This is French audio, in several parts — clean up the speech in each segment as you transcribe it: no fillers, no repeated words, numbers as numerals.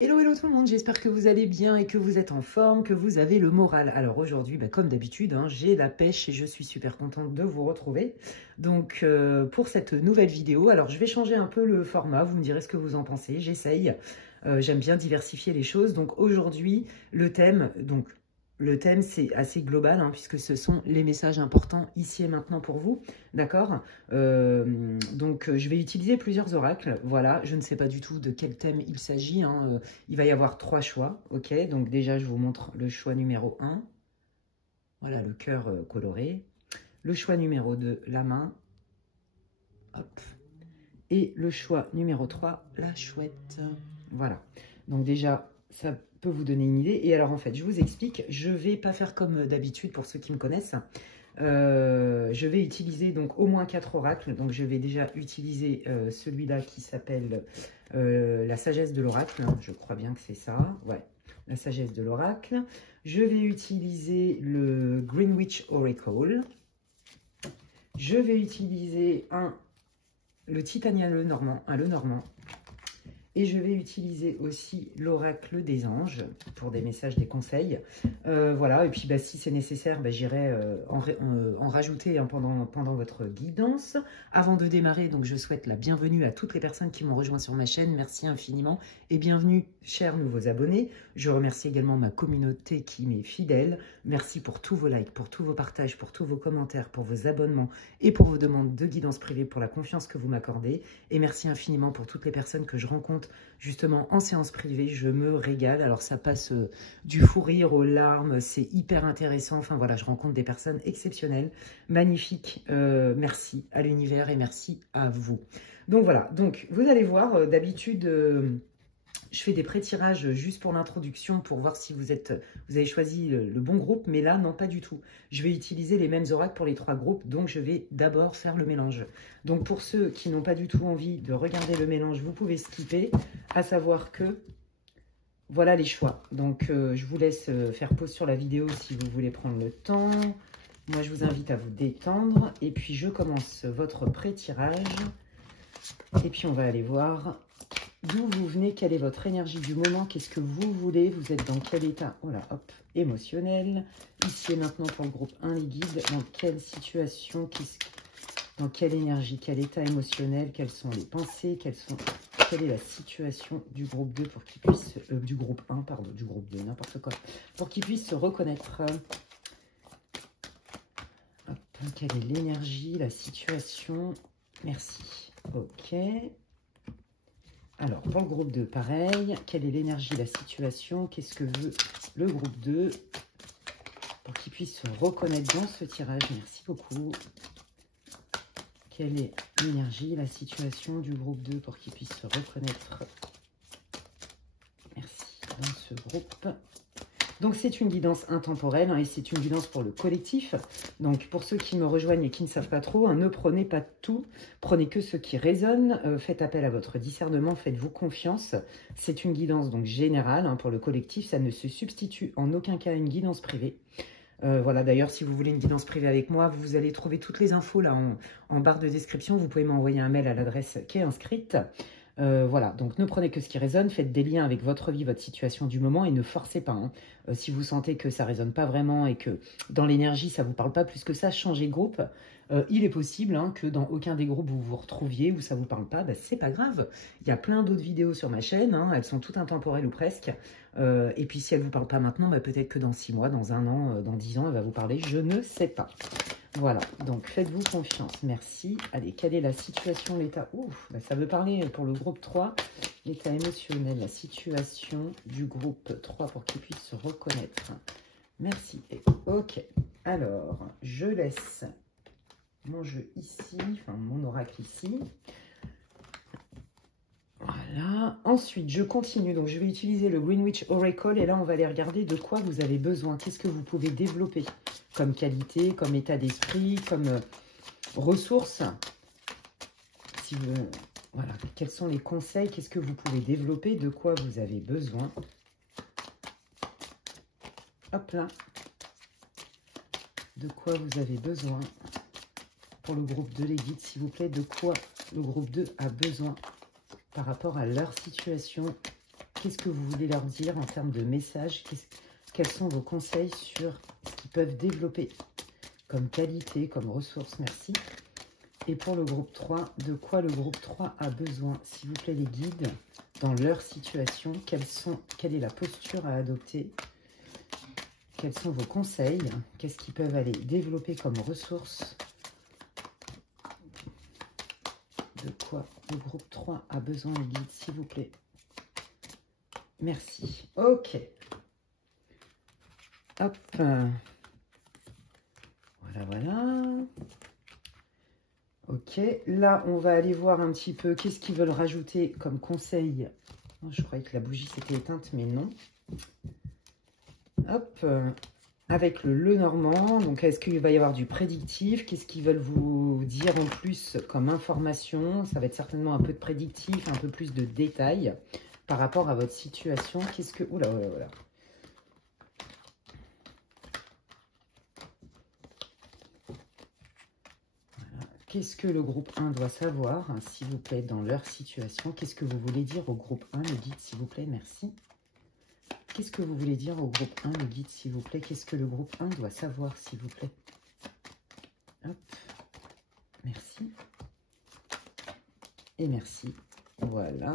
Hello, hello tout le monde, j'espère que vous allez bien et que vous êtes en forme, que vous avez le moral. Alors aujourd'hui, comme d'habitude, j'ai la pêche et je suis super contente de vous retrouver. Donc pour cette nouvelle vidéo, alors je vais changer un peu le format, vous me direz ce que vous en pensez, j'essaye. J'aime bien diversifier les choses. Donc aujourd'hui, le thème c'est assez global puisque ce sont les messages importants ici et maintenant pour vous, d'accord? Je vais utiliser plusieurs oracles, voilà, je ne sais pas du tout de quel thème il s'agit, il va y avoir 3 choix, ok? Donc déjà, je vous montre le choix numéro 1, voilà le cœur coloré, le choix numéro 2, la main, hop, et le choix numéro 3, la chouette, voilà. Donc déjà, ça peut vous donner une idée. Et alors en fait, je vous explique, je ne vais pas faire comme d'habitude pour ceux qui me connaissent. Je vais utiliser donc au moins 4 oracles. Donc je vais déjà utiliser celui-là qui s'appelle la sagesse de l'oracle. Je crois bien que c'est ça. Ouais, la sagesse de l'oracle. Je vais utiliser le Greenwich Oracle. Je vais utiliser le Titania le Normand, le Normand. Et je vais utiliser aussi l'oracle des anges pour des messages, des conseils. Voilà, et puis si c'est nécessaire, j'irai en rajouter pendant votre guidance. Avant de démarrer, donc je souhaite la bienvenue à toutes les personnes qui m'ont rejoint sur ma chaîne. Merci infiniment et bienvenue, chers nouveaux abonnés. Je remercie également ma communauté qui m'est fidèle. Merci pour tous vos likes, pour tous vos partages, pour tous vos commentaires, pour vos abonnements et pour vos demandes de guidance privée, pour la confiance que vous m'accordez. Et merci infiniment pour toutes les personnes que je rencontre justement en séance privée. Je me régale. Alors ça passe du fou rire aux larmes, c'est hyper intéressant. Enfin voilà, je rencontre des personnes exceptionnelles, magnifiques. Merci à l'univers et merci à vous. Donc voilà, donc vous allez voir, d'habitude... je fais des pré-tirages juste pour l'introduction pour voir si vous avez choisi le bon groupe, mais là, non, pas du tout. Je vais utiliser les mêmes oracles pour les 3 groupes, donc je vais d'abord faire le mélange. Donc pour ceux qui n'ont pas du tout envie de regarder le mélange, vous pouvez skipper, à savoir que voilà les choix. Donc je vous laisse faire pause sur la vidéo si vous voulez prendre le temps. Moi, je vous invite à vous détendre et puis je commence votre pré-tirage. Et puis on va aller voir d'où vous venez, quelle est votre énergie du moment, qu'est-ce que vous voulez, vous êtes dans quel état, voilà, hop, émotionnel. Ici et maintenant pour le groupe 1, les guides, dans quelle situation, dans quelle énergie, quel état émotionnel, quelles sont les pensées, quelle est la situation du groupe 2 pour qu'il puisse, du groupe 1, pardon, du groupe 2, n'importe quoi, pour qu'il puisse se reconnaître. Hop, quelle est l'énergie, la situation, merci, ok. Alors, pour le groupe 2, pareil. Quelle est l'énergie, la situation? Qu'est-ce que veut le groupe 2 pour qu'il puisse se reconnaître dans ce tirage? Merci beaucoup. Quelle est l'énergie, la situation du groupe 2 pour qu'il puisse se reconnaître? Merci. Dans ce groupe. Donc, c'est une guidance intemporelle et c'est une guidance pour le collectif. Donc, pour ceux qui me rejoignent et qui ne savent pas trop, ne prenez pas tout. Prenez que ce qui résonne. Faites appel à votre discernement. Faites-vous confiance. C'est une guidance donc générale pour le collectif. Ça ne se substitue en aucun cas à une guidance privée. Voilà, d'ailleurs, si vous voulez une guidance privée avec moi, vous allez trouver toutes les infos là en barre de description. Vous pouvez m'envoyer un mail à l'adresse qui est inscrite. Voilà, donc ne prenez que ce qui résonne, faites des liens avec votre vie, votre situation du moment et ne forcez pas. Si vous sentez que ça ne résonne pas vraiment et que dans l'énergie, ça ne vous parle pas plus que ça, changez de groupe. Il est possible que dans aucun des groupes vous vous retrouviez ou ça ne vous parle pas, c'est pas grave. Il y a plein d'autres vidéos sur ma chaîne, elles sont toutes intemporelles ou presque. Et puis si elles ne vous parlent pas maintenant, peut-être que dans 6 mois, dans 1 an, dans 10 ans, elle va vous parler, je ne sais pas. Voilà, donc faites-vous confiance, merci. Allez, quelle est la situation, l'état? Ouf, ça veut parler pour le groupe 3, l'état émotionnel, la situation du groupe 3 pour qu'il puisse se reconnaître. Merci. Et ok, alors, je laisse mon jeu ici, enfin mon oracle ici. Voilà. Ensuite, je continue. Donc, je vais utiliser le Greenwich Oracle. Et là, on va aller regarder de quoi vous avez besoin. Qu'est-ce que vous pouvez développer comme qualité, comme état d'esprit, comme ressources. Si vous, voilà. Quels sont les conseils? Qu'est-ce que vous pouvez développer? De quoi vous avez besoin? Hop là. De quoi vous avez besoin? Pour le groupe 2, les guides, s'il vous plaît. De quoi le groupe 2 a besoin par rapport à leur situation Qu'est-ce que vous voulez leur dire en termes de messages? Quels sont vos conseils sur ce qu'ils peuvent développer comme qualité, comme ressources? Merci. Et pour le groupe 3, de quoi le groupe 3 a besoin? S'il vous plaît, les guides, dans leur situation, quelle est la posture à adopter? Quels sont vos conseils? Qu'est-ce qu'ils peuvent aller développer comme ressources? De quoi le groupe 3 a besoin, les guides, s'il vous plaît? Merci. Ok. Hop. Voilà, voilà. Ok. Là, on va aller voir un petit peu qu'est-ce qu'ils veulent rajouter comme conseil. Oh, je croyais que la bougie s'était éteinte, mais non. Hop. Avec le Normand, donc est-ce qu'il va y avoir du prédictif? Qu'est-ce qu'ils veulent vous dire en plus comme information? Ça va être certainement un peu de prédictif, un peu plus de détails par rapport à votre situation. Qu'est-ce que... Oula, oula, oula. Voilà. Qu'est-ce que le groupe 1 doit savoir, hein, s'il vous plaît, dans leur situation? Qu'est-ce que vous voulez dire au groupe 1, le guide, s'il vous plaît? Merci. Qu'est-ce que vous voulez dire au groupe 1, le guide, s'il vous plaît? Qu'est-ce que le groupe 1 doit savoir, s'il vous plaît? Hop. Merci. Et merci. Voilà.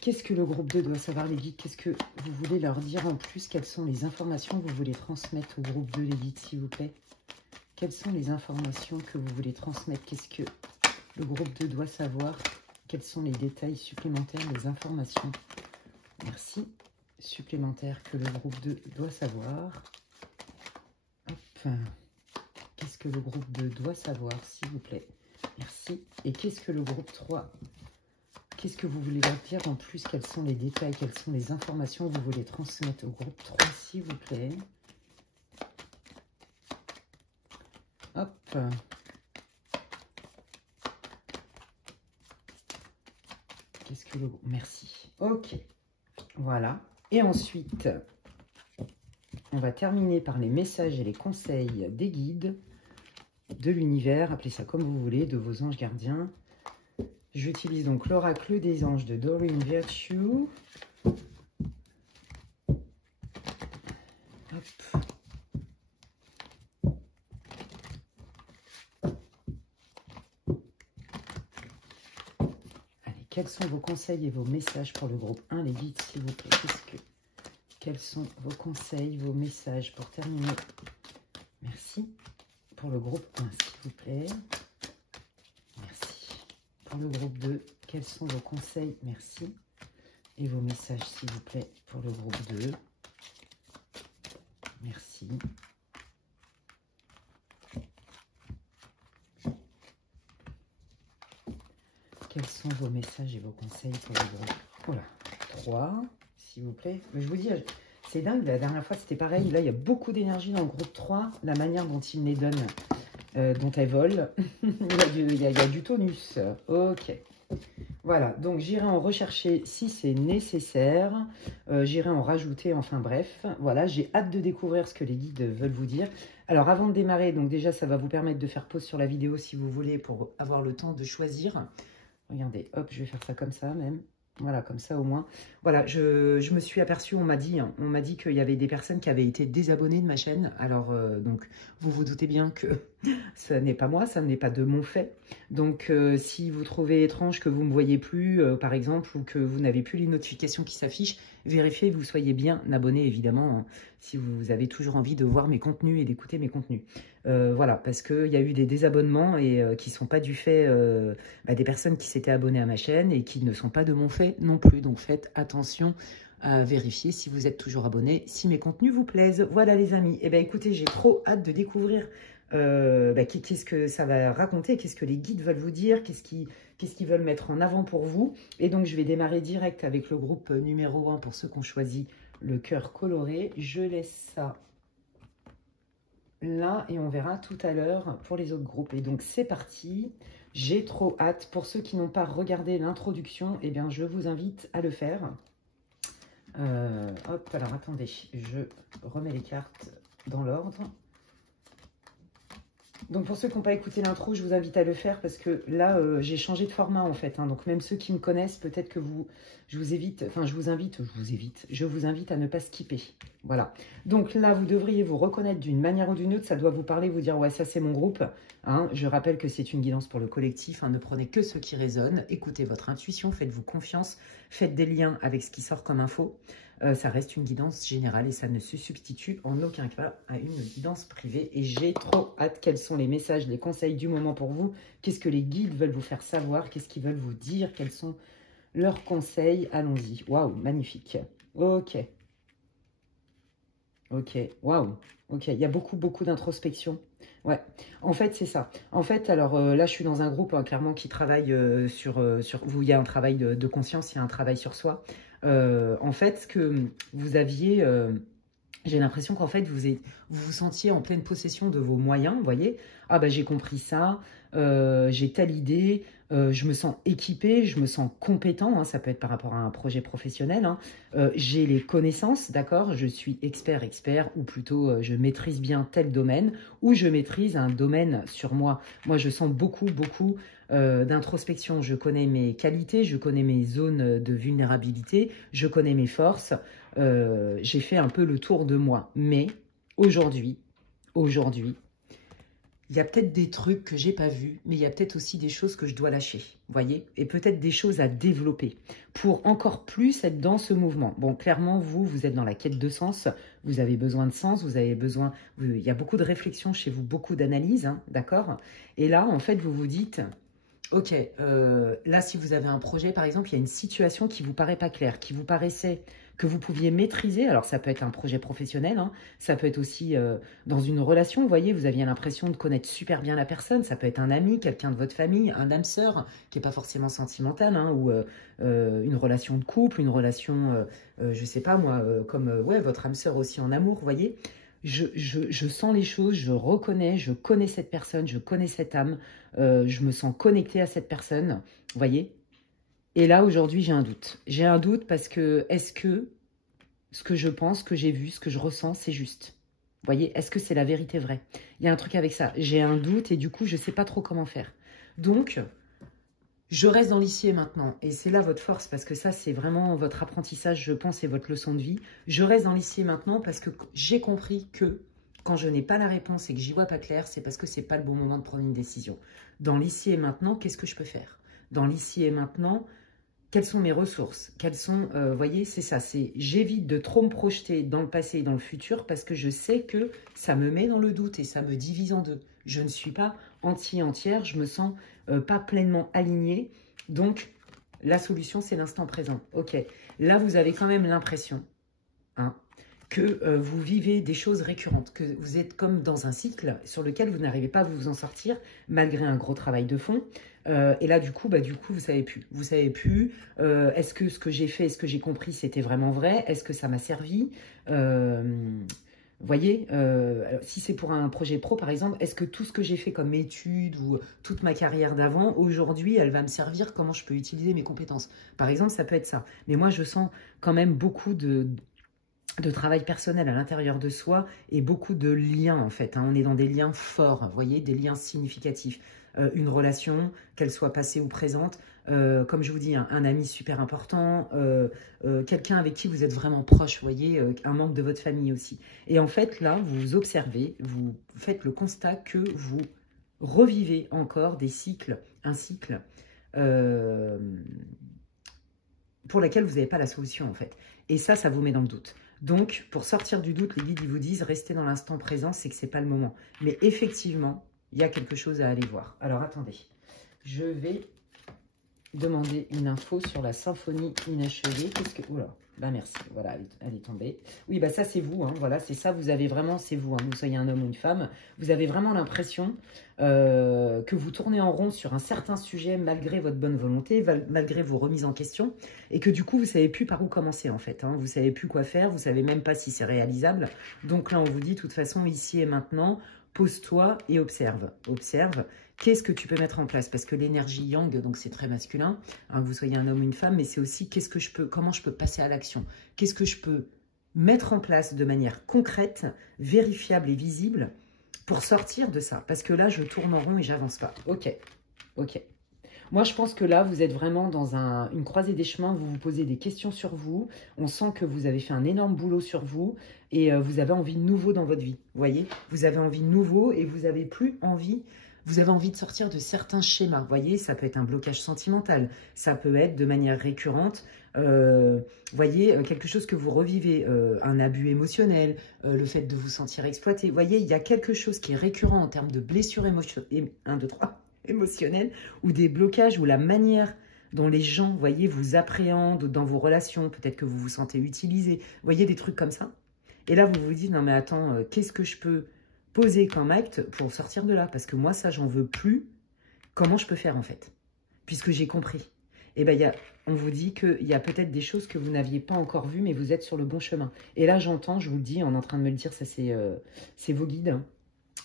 Qu'est-ce que le groupe 2 doit savoir, les guides? Qu'est-ce que vous voulez leur dire en plus? Quelles sont les informations que vous voulez transmettre au groupe 2, les guides, s'il vous plaît? Quelles sont les informations que vous voulez transmettre? Qu'est-ce que le groupe 2 doit savoir? Quels sont les détails supplémentaires, les informations? Merci. Supplémentaires que le groupe 2 doit savoir. Hop. Qu'est-ce que le groupe 2 doit savoir, s'il vous plaît? Merci. Et qu'est-ce que le groupe 3... Qu'est-ce que vous voulez leur dire en plus? Quels sont les détails? Quelles sont les informations que vous voulez transmettre au groupe 3, s'il vous plaît? Hop. Qu'est-ce que le groupe... Merci. Ok. Voilà. Et ensuite, on va terminer par les messages et les conseils des guides, de l'univers, appelez ça comme vous voulez, de vos anges gardiens. J'utilise donc l'oracle des anges de Doreen Virtue. Hop. Allez, quels sont vos conseils et vos messages pour le groupe 1, les guides, s'il vous plaît? Quels sont vos conseils, vos messages pour terminer? Merci. Pour le groupe 1, s'il vous plaît. Merci. Pour le groupe 2, quels sont vos conseils? Merci. Et vos messages, s'il vous plaît, pour le groupe 2. Merci. Quels sont vos messages et vos conseils pour le groupe? Voilà. 3, s'il vous plaît. Mais je vous dis, c'est dingue, la dernière fois c'était pareil. Là, il y a beaucoup d'énergie dans le groupe 3. La manière dont il me les donne, dont elles volent. il y a du tonus. Ok. Voilà, donc j'irai en rechercher si c'est nécessaire. J'irai en rajouter, enfin bref. Voilà, j'ai hâte de découvrir ce que les guides veulent vous dire. Alors avant de démarrer, donc déjà ça va vous permettre de faire pause sur la vidéo si vous voulez pour avoir le temps de choisir. Regardez, hop, je vais faire ça comme ça même. Voilà, comme ça au moins. Voilà, je me suis aperçue, on m'a dit qu'il y avait des personnes qui avaient été désabonnées de ma chaîne. Alors, donc, vous vous doutez bien que ça n'est pas moi, ça n'est pas de mon fait. Donc, si vous trouvez étrange que vous ne me voyez plus, par exemple, ou que vous n'avez plus les notifications qui s'affichent, vérifiez que vous soyez bien abonné, évidemment, hein, si vous avez toujours envie de voir mes contenus et d'écouter mes contenus. Voilà, parce qu'il y a eu des désabonnements et qui ne sont pas du fait des personnes qui s'étaient abonnées à ma chaîne et qui ne sont pas de mon fait non plus. Donc faites attention à vérifier si vous êtes toujours abonné, si mes contenus vous plaisent. Voilà les amis, et écoutez, j'ai trop hâte de découvrir qu'est-ce que ça va raconter, qu'est-ce que les guides veulent vous dire, qu'est-ce qu'ils veulent mettre en avant pour vous. Et donc je vais démarrer direct avec le groupe numéro 1 pour ceux qui ont choisi le cœur coloré. Je laisse ça là et on verra tout à l'heure pour les autres groupes. Et donc c'est parti, j'ai trop hâte. Pour ceux qui n'ont pas regardé l'introduction, eh bien je vous invite à le faire. Hop, alors attendez, je remets les cartes dans l'ordre. Donc pour ceux qui n'ont pas écouté l'intro, je vous invite à le faire parce que là, j'ai changé de format en fait. Hein. Donc même ceux qui me connaissent, peut-être que je vous invite à ne pas skipper. Voilà. Donc là, vous devriez vous reconnaître d'une manière ou d'une autre. Ça doit vous parler, vous dire, ouais, ça c'est mon groupe. Hein. Je rappelle que c'est une guidance pour le collectif. Hein. Ne prenez que ce qui résonne. Écoutez votre intuition, faites-vous confiance. Faites des liens avec ce qui sort comme info. Ça reste une guidance générale et ça ne se substitue en aucun cas à une guidance privée. Et j'ai trop hâte. Quels sont les messages, les conseils du moment pour vous? Qu'est-ce que les guides veulent vous faire savoir? Qu'est-ce qu'ils veulent vous dire? Quels sont leurs conseils? Allons-y. Waouh, magnifique. Ok. Ok, waouh. Ok, il y a beaucoup d'introspection. Ouais, en fait, c'est ça. En fait, alors là, je suis dans un groupe, hein, clairement, qui travaille sur où il y a un travail de conscience, il y a un travail sur soi. En fait, ce que vous aviez, j'ai l'impression qu'en fait, vous vous sentiez en pleine possession de vos moyens, vous voyez. Ah bah j'ai compris ça, j'ai telle idée, je me sens équipé, je me sens compétent, hein, ça peut être par rapport à un projet professionnel. Hein. J'ai les connaissances, d'accord, je suis expert, ou plutôt je maîtrise bien tel domaine, ou je maîtrise un domaine sur moi. Moi, je sens beaucoup d'introspection. Je connais mes qualités, je connais mes zones de vulnérabilité, je connais mes forces. J'ai fait un peu le tour de moi. Mais aujourd'hui, il y a peut-être des trucs que j'ai pas vus, mais il y a peut-être aussi des choses que je dois lâcher, voyez, et peut-être des choses à développer pour encore plus être dans ce mouvement. Bon, clairement, vous êtes dans la quête de sens, vous avez besoin de sens, vous avez besoin, il y a beaucoup de réflexion chez vous, beaucoup d'analyse, hein, d'accord? Et là, en fait, vous vous dites, ok, là, si vous avez un projet, par exemple, il y a une situation qui vous paraît pas claire, qui vous paraissait que vous pouviez maîtriser. Alors, ça peut être un projet professionnel, hein, ça peut être aussi dans une relation. Vous voyez, vous aviez l'impression de connaître super bien la personne. Ça peut être un ami, quelqu'un de votre famille, un âme sœur, qui n'est pas forcément sentimental, hein, ou une relation de couple, une relation, je sais pas moi, comme ouais, votre âme sœur aussi en amour, vous voyez. Je sens les choses, je reconnais, je connais cette personne, je connais cette âme, je me sens connectée à cette personne, vous voyez. Et là, aujourd'hui, j'ai un doute. J'ai un doute parce que, est-ce que ce que je pense, ce que j'ai vu, ce que je ressens, c'est juste? Vous voyez, est-ce que c'est la vérité vraie? Il y a un truc avec ça. J'ai un doute et du coup, je ne sais pas trop comment faire. Donc, je reste dans l'ici et maintenant. Et c'est là votre force parce que ça, c'est vraiment votre apprentissage, je pense, et votre leçon de vie. Je reste dans l'ici et maintenant parce que j'ai compris que quand je n'ai pas la réponse et que j'y vois pas clair, c'est parce que c'est pas le bon moment de prendre une décision. Dans l'ici et maintenant, qu'est-ce que je peux faire? Dans l'ici et maintenant, quelles sont mes ressources? Quelles sont, voyez, c'est ça, c'est j'évite de trop me projeter dans le passé et dans le futur parce que je sais que ça me met dans le doute et ça me divise en deux. Je ne suis pas entière, je me sens pas pleinement alignée. Donc, la solution, c'est l'instant présent. Ok, là, vous avez quand même l'impression, hein, que vous vivez des choses récurrentes, que vous êtes comme dans un cycle sur lequel vous n'arrivez pas à vous en sortir, malgré un gros travail de fond. Et là, du coup, vous savez plus. Vous savez plus, est-ce que ce que j'ai fait, ce que j'ai compris, c'était vraiment vrai? Est-ce que ça m'a servi? Voyez, si c'est pour un projet pro, par exemple, est-ce que tout ce que j'ai fait comme études ou toute ma carrière d'avant, aujourd'hui, elle va me servir? Comment je peux utiliser mes compétences? Par exemple, ça peut être ça. Mais moi, je sens quand même beaucoup de travail personnel à l'intérieur de soi et beaucoup de liens, en fait. Hein. On est dans des liens forts, vous voyez, des liens significatifs. Une relation, qu'elle soit passée ou présente, comme je vous dis, un ami super important, quelqu'un avec qui vous êtes vraiment proche, vous voyez, un membre de votre famille aussi. Et en fait, là, vous observez, vous faites le constat que vous revivez encore des cycles, un cycle pour lequel vous n'avez pas la solution, en fait. Et ça vous met dans le doute. Donc, pour sortir du doute, les guides ils vous disent, restez dans l'instant présent, c'est que ce n'est pas le moment. Mais effectivement, il y a quelque chose à aller voir. Alors, attendez. Je vais demander une info sur la symphonie inachevée. Qu'est-ce que... Oula, bah merci. Voilà, elle est tombée. Oui, bah ça, c'est vous. Hein. Voilà, c'est ça, vous avez vraiment... C'est vous, hein. Vous soyez un homme ou une femme. Vous avez vraiment l'impression que vous tournez en rond sur un certain sujet malgré votre bonne volonté, malgré vos remises en question, et que du coup, vous ne savez plus par où commencer, en fait. Hein. Vous ne savez plus quoi faire, vous ne savez même pas si c'est réalisable. Donc là, on vous dit, de toute façon, ici et maintenant, pose-toi et observe. Observe. Qu'est-ce que tu peux mettre en place? Parce que l'énergie yang, donc c'est très masculin, hein, que vous soyez un homme ou une femme, mais c'est aussi comment je peux passer à l'action? Qu'est-ce que je peux mettre en place de manière concrète, vérifiable et visible pour sortir de ça. Parce que là, je tourne en rond et j'avance pas. Ok, ok. Moi, je pense que là, vous êtes vraiment dans une croisée des chemins. Vous vous posez des questions sur vous. On sent que vous avez fait un énorme boulot sur vous. Et vous avez envie de nouveau dans votre vie. Vous voyez, vous avez envie de nouveau et vous n'avez plus envie... Vous avez envie de sortir de certains schémas. Vous voyez, ça peut être un blocage sentimental. Ça peut être de manière récurrente, voyez, quelque chose que vous revivez, un abus émotionnel, le fait de vous sentir exploité. Vous voyez, il y a quelque chose qui est récurrent en termes de blessures émotionnelles ou des blocages ou la manière dont les gens, vous voyez, vous appréhendent dans vos relations. Peut-être que vous vous sentez utilisé. Vous voyez, des trucs comme ça. Et là, vous vous dites, non mais attends, qu'est-ce que je peux poser comme acte pour sortir de là? Parce que moi, ça, j'en veux plus. Comment je peux faire, en fait? Puisque j'ai compris. Et bien, on vous dit qu'il y a peut-être des choses que vous n'aviez pas encore vues, mais vous êtes sur le bon chemin. Et là, j'entends, je vous le dis, on est en train de me le dire, ça, c'est vos guides. Hein.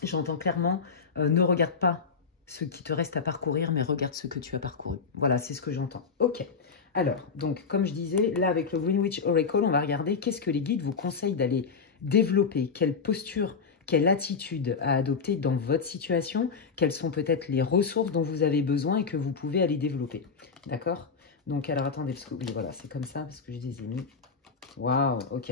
J'entends clairement, ne regarde pas ce qui te reste à parcourir, mais regarde ce que tu as parcouru. Voilà, c'est ce que j'entends. Ok. Alors, donc, comme je disais, là, avec le Greenwich Oracle, on va regarder qu'est-ce que les guides vous conseillent d'aller développer, quelle posture, quelle attitude à adopter dans votre situation, quelles sont peut-être les ressources dont vous avez besoin et que vous pouvez aller développer. D'accord? Donc, alors, attendez, parce que oui, voilà, c'est comme ça, parce que je les ai mis. Waouh, ok.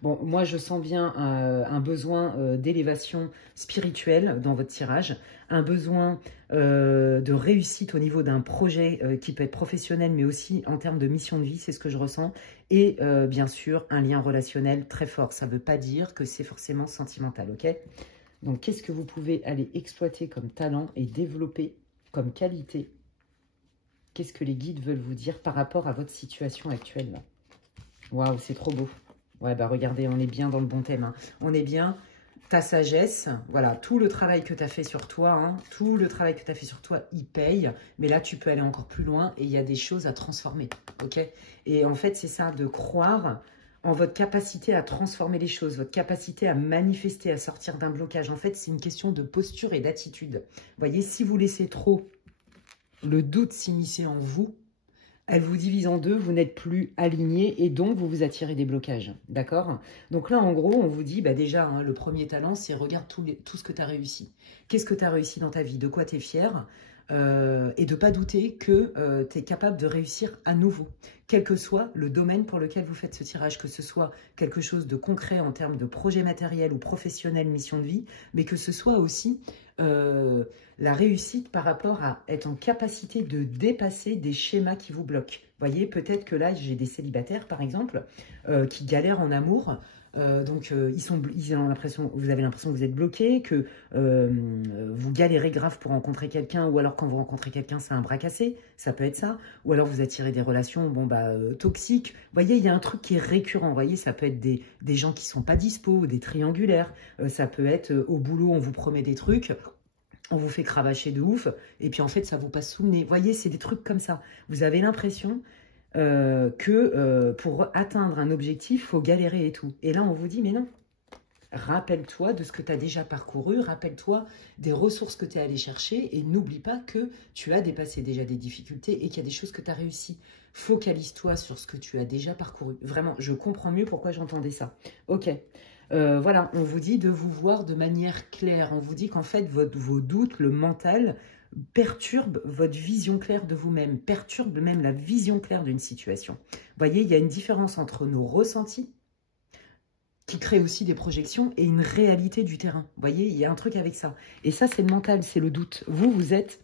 Bon, moi, je sens bien un besoin d'élévation spirituelle dans votre tirage, un besoin de réussite au niveau d'un projet qui peut être professionnel, mais aussi en termes de mission de vie, c'est ce que je ressens. Et bien sûr, un lien relationnel très fort. Ça ne veut pas dire que c'est forcément sentimental, ok? Donc, qu'est-ce que vous pouvez aller exploiter comme talent et développer comme qualité? Qu'est-ce que les guides veulent vous dire par rapport à votre situation actuelle là? Waouh, c'est trop beau. Ouais, bah regardez, on est bien dans le bon thème. Hein. On est bien, ta sagesse, voilà, tout le travail que tu as fait sur toi, hein, tout le travail que tu as fait sur toi, il paye. Mais là, tu peux aller encore plus loin et il y a des choses à transformer, ok? Et en fait, c'est ça, de croire en votre capacité à transformer les choses, votre capacité à manifester, à sortir d'un blocage. En fait, c'est une question de posture et d'attitude. Vous voyez, si vous laissez trop le doute s'immiscer en vous, elle vous divise en deux, vous n'êtes plus aligné et donc vous vous attirez des blocages, d'accord? Donc là, en gros, on vous dit, bah déjà, hein, le premier talent, c'est regarde tout ce que tu as réussi. Qu'est-ce que tu as réussi dans ta vie? De quoi tu es fier? Et de ne pas douter que tu es capable de réussir à nouveau, quel que soit le domaine pour lequel vous faites ce tirage, que ce soit quelque chose de concret en termes de projet matériel ou professionnel, mission de vie, mais que ce soit aussi la réussite par rapport à être en capacité de dépasser des schémas qui vous bloquent. Vous voyez, peut-être que là, j'ai des célibataires, par exemple, qui galèrent en amour. Ils ont l'impression, vous avez l'impression que vous êtes bloqué, que vous galérez grave pour rencontrer quelqu'un, ou alors quand vous rencontrez quelqu'un, c'est un bras cassé, ça peut être ça, ou alors vous attirez des relations toxiques. Vous voyez, il y a un truc qui est récurrent, vous voyez, ça peut être des gens qui sont pas dispo, des triangulaires, ça peut être au boulot, on vous promet des trucs, on vous fait cravacher de ouf, et puis en fait, ça vous passe sous le nez. Vous voyez, c'est des trucs comme ça. Vous avez l'impression que pour atteindre un objectif, il faut galérer et tout. Et là, on vous dit, mais non. Rappelle-toi de ce que tu as déjà parcouru, rappelle-toi des ressources que tu es allé chercher et n'oublie pas que tu as dépassé déjà des difficultés et qu'il y a des choses que tu as réussi. Focalise-toi sur ce que tu as déjà parcouru. Vraiment, je comprends mieux pourquoi j'entendais ça. Ok. Voilà, on vous dit de vous voir de manière claire. On vous dit qu'en fait, vos doutes, le mental, perturbe votre vision claire de vous-même, perturbe même la vision claire d'une situation. Vous voyez, il y a une différence entre nos ressentis, qui crée aussi des projections, et une réalité du terrain. Vous voyez, il y a un truc avec ça. Et ça, c'est le mental, c'est le doute. Vous êtes...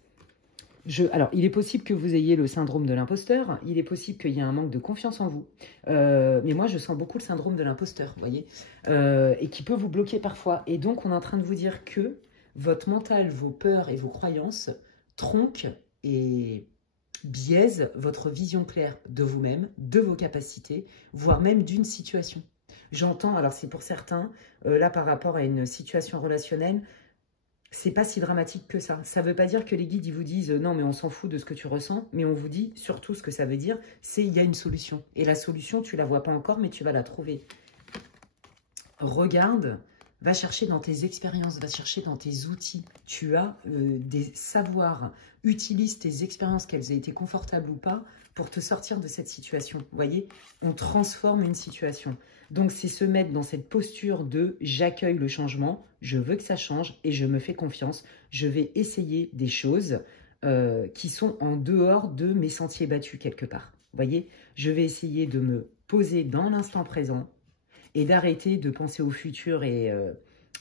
Alors, il est possible que vous ayez le syndrome de l'imposteur, il est possible qu'il y ait un manque de confiance en vous. Mais moi, je sens beaucoup le syndrome de l'imposteur, vous voyez, et qui peut vous bloquer parfois. Et donc, on est en train de vous dire que votre mental, vos peurs et vos croyances tronquent et biaisent votre vision claire de vous-même, de vos capacités, voire même d'une situation. J'entends, alors c'est pour certains, là par rapport à une situation relationnelle, c'est pas si dramatique que ça. Ça veut pas dire que les guides ils vous disent non mais on s'en fout de ce que tu ressens, mais on vous dit surtout ce que ça veut dire, c'est il y a une solution. Et la solution, tu la vois pas encore, mais tu vas la trouver. Regarde Va chercher dans tes expériences, va chercher dans tes outils. Tu as des savoirs. Utilise tes expériences, qu'elles aient été confortables ou pas, pour te sortir de cette situation. Vous voyez, on transforme une situation. Donc, c'est se mettre dans cette posture de « j'accueille le changement, je veux que ça change et je me fais confiance. Je vais essayer des choses qui sont en dehors de mes sentiers battus quelque part. » Vous voyez, je vais essayer de me poser dans l'instant présent et d'arrêter de penser au futur et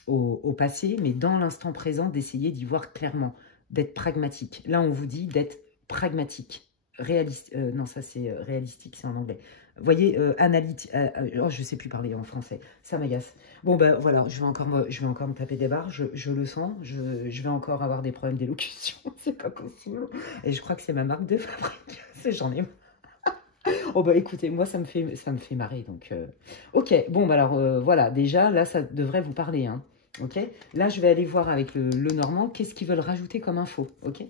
au passé, mais dans l'instant présent, d'essayer d'y voir clairement, d'être pragmatique. Là, on vous dit d'être pragmatique. Réaliste, non, ça c'est réalistique, c'est en anglais. Vous voyez, analytique, oh, je ne sais plus parler en français, ça m'agace. Bon, ben voilà, je vais encore me taper des barres, je le sens, je vais encore avoir des problèmes d'élocution, c'est pas possible. Et je crois que c'est ma marque de fabrique, j'en ai. Oh bah écoutez, moi ça me fait marrer, donc ok, bon bah alors voilà, déjà là ça devrait vous parler, hein, ok. Là je vais aller voir avec le Normand, qu'est-ce qu'ils veulent rajouter comme info, ok.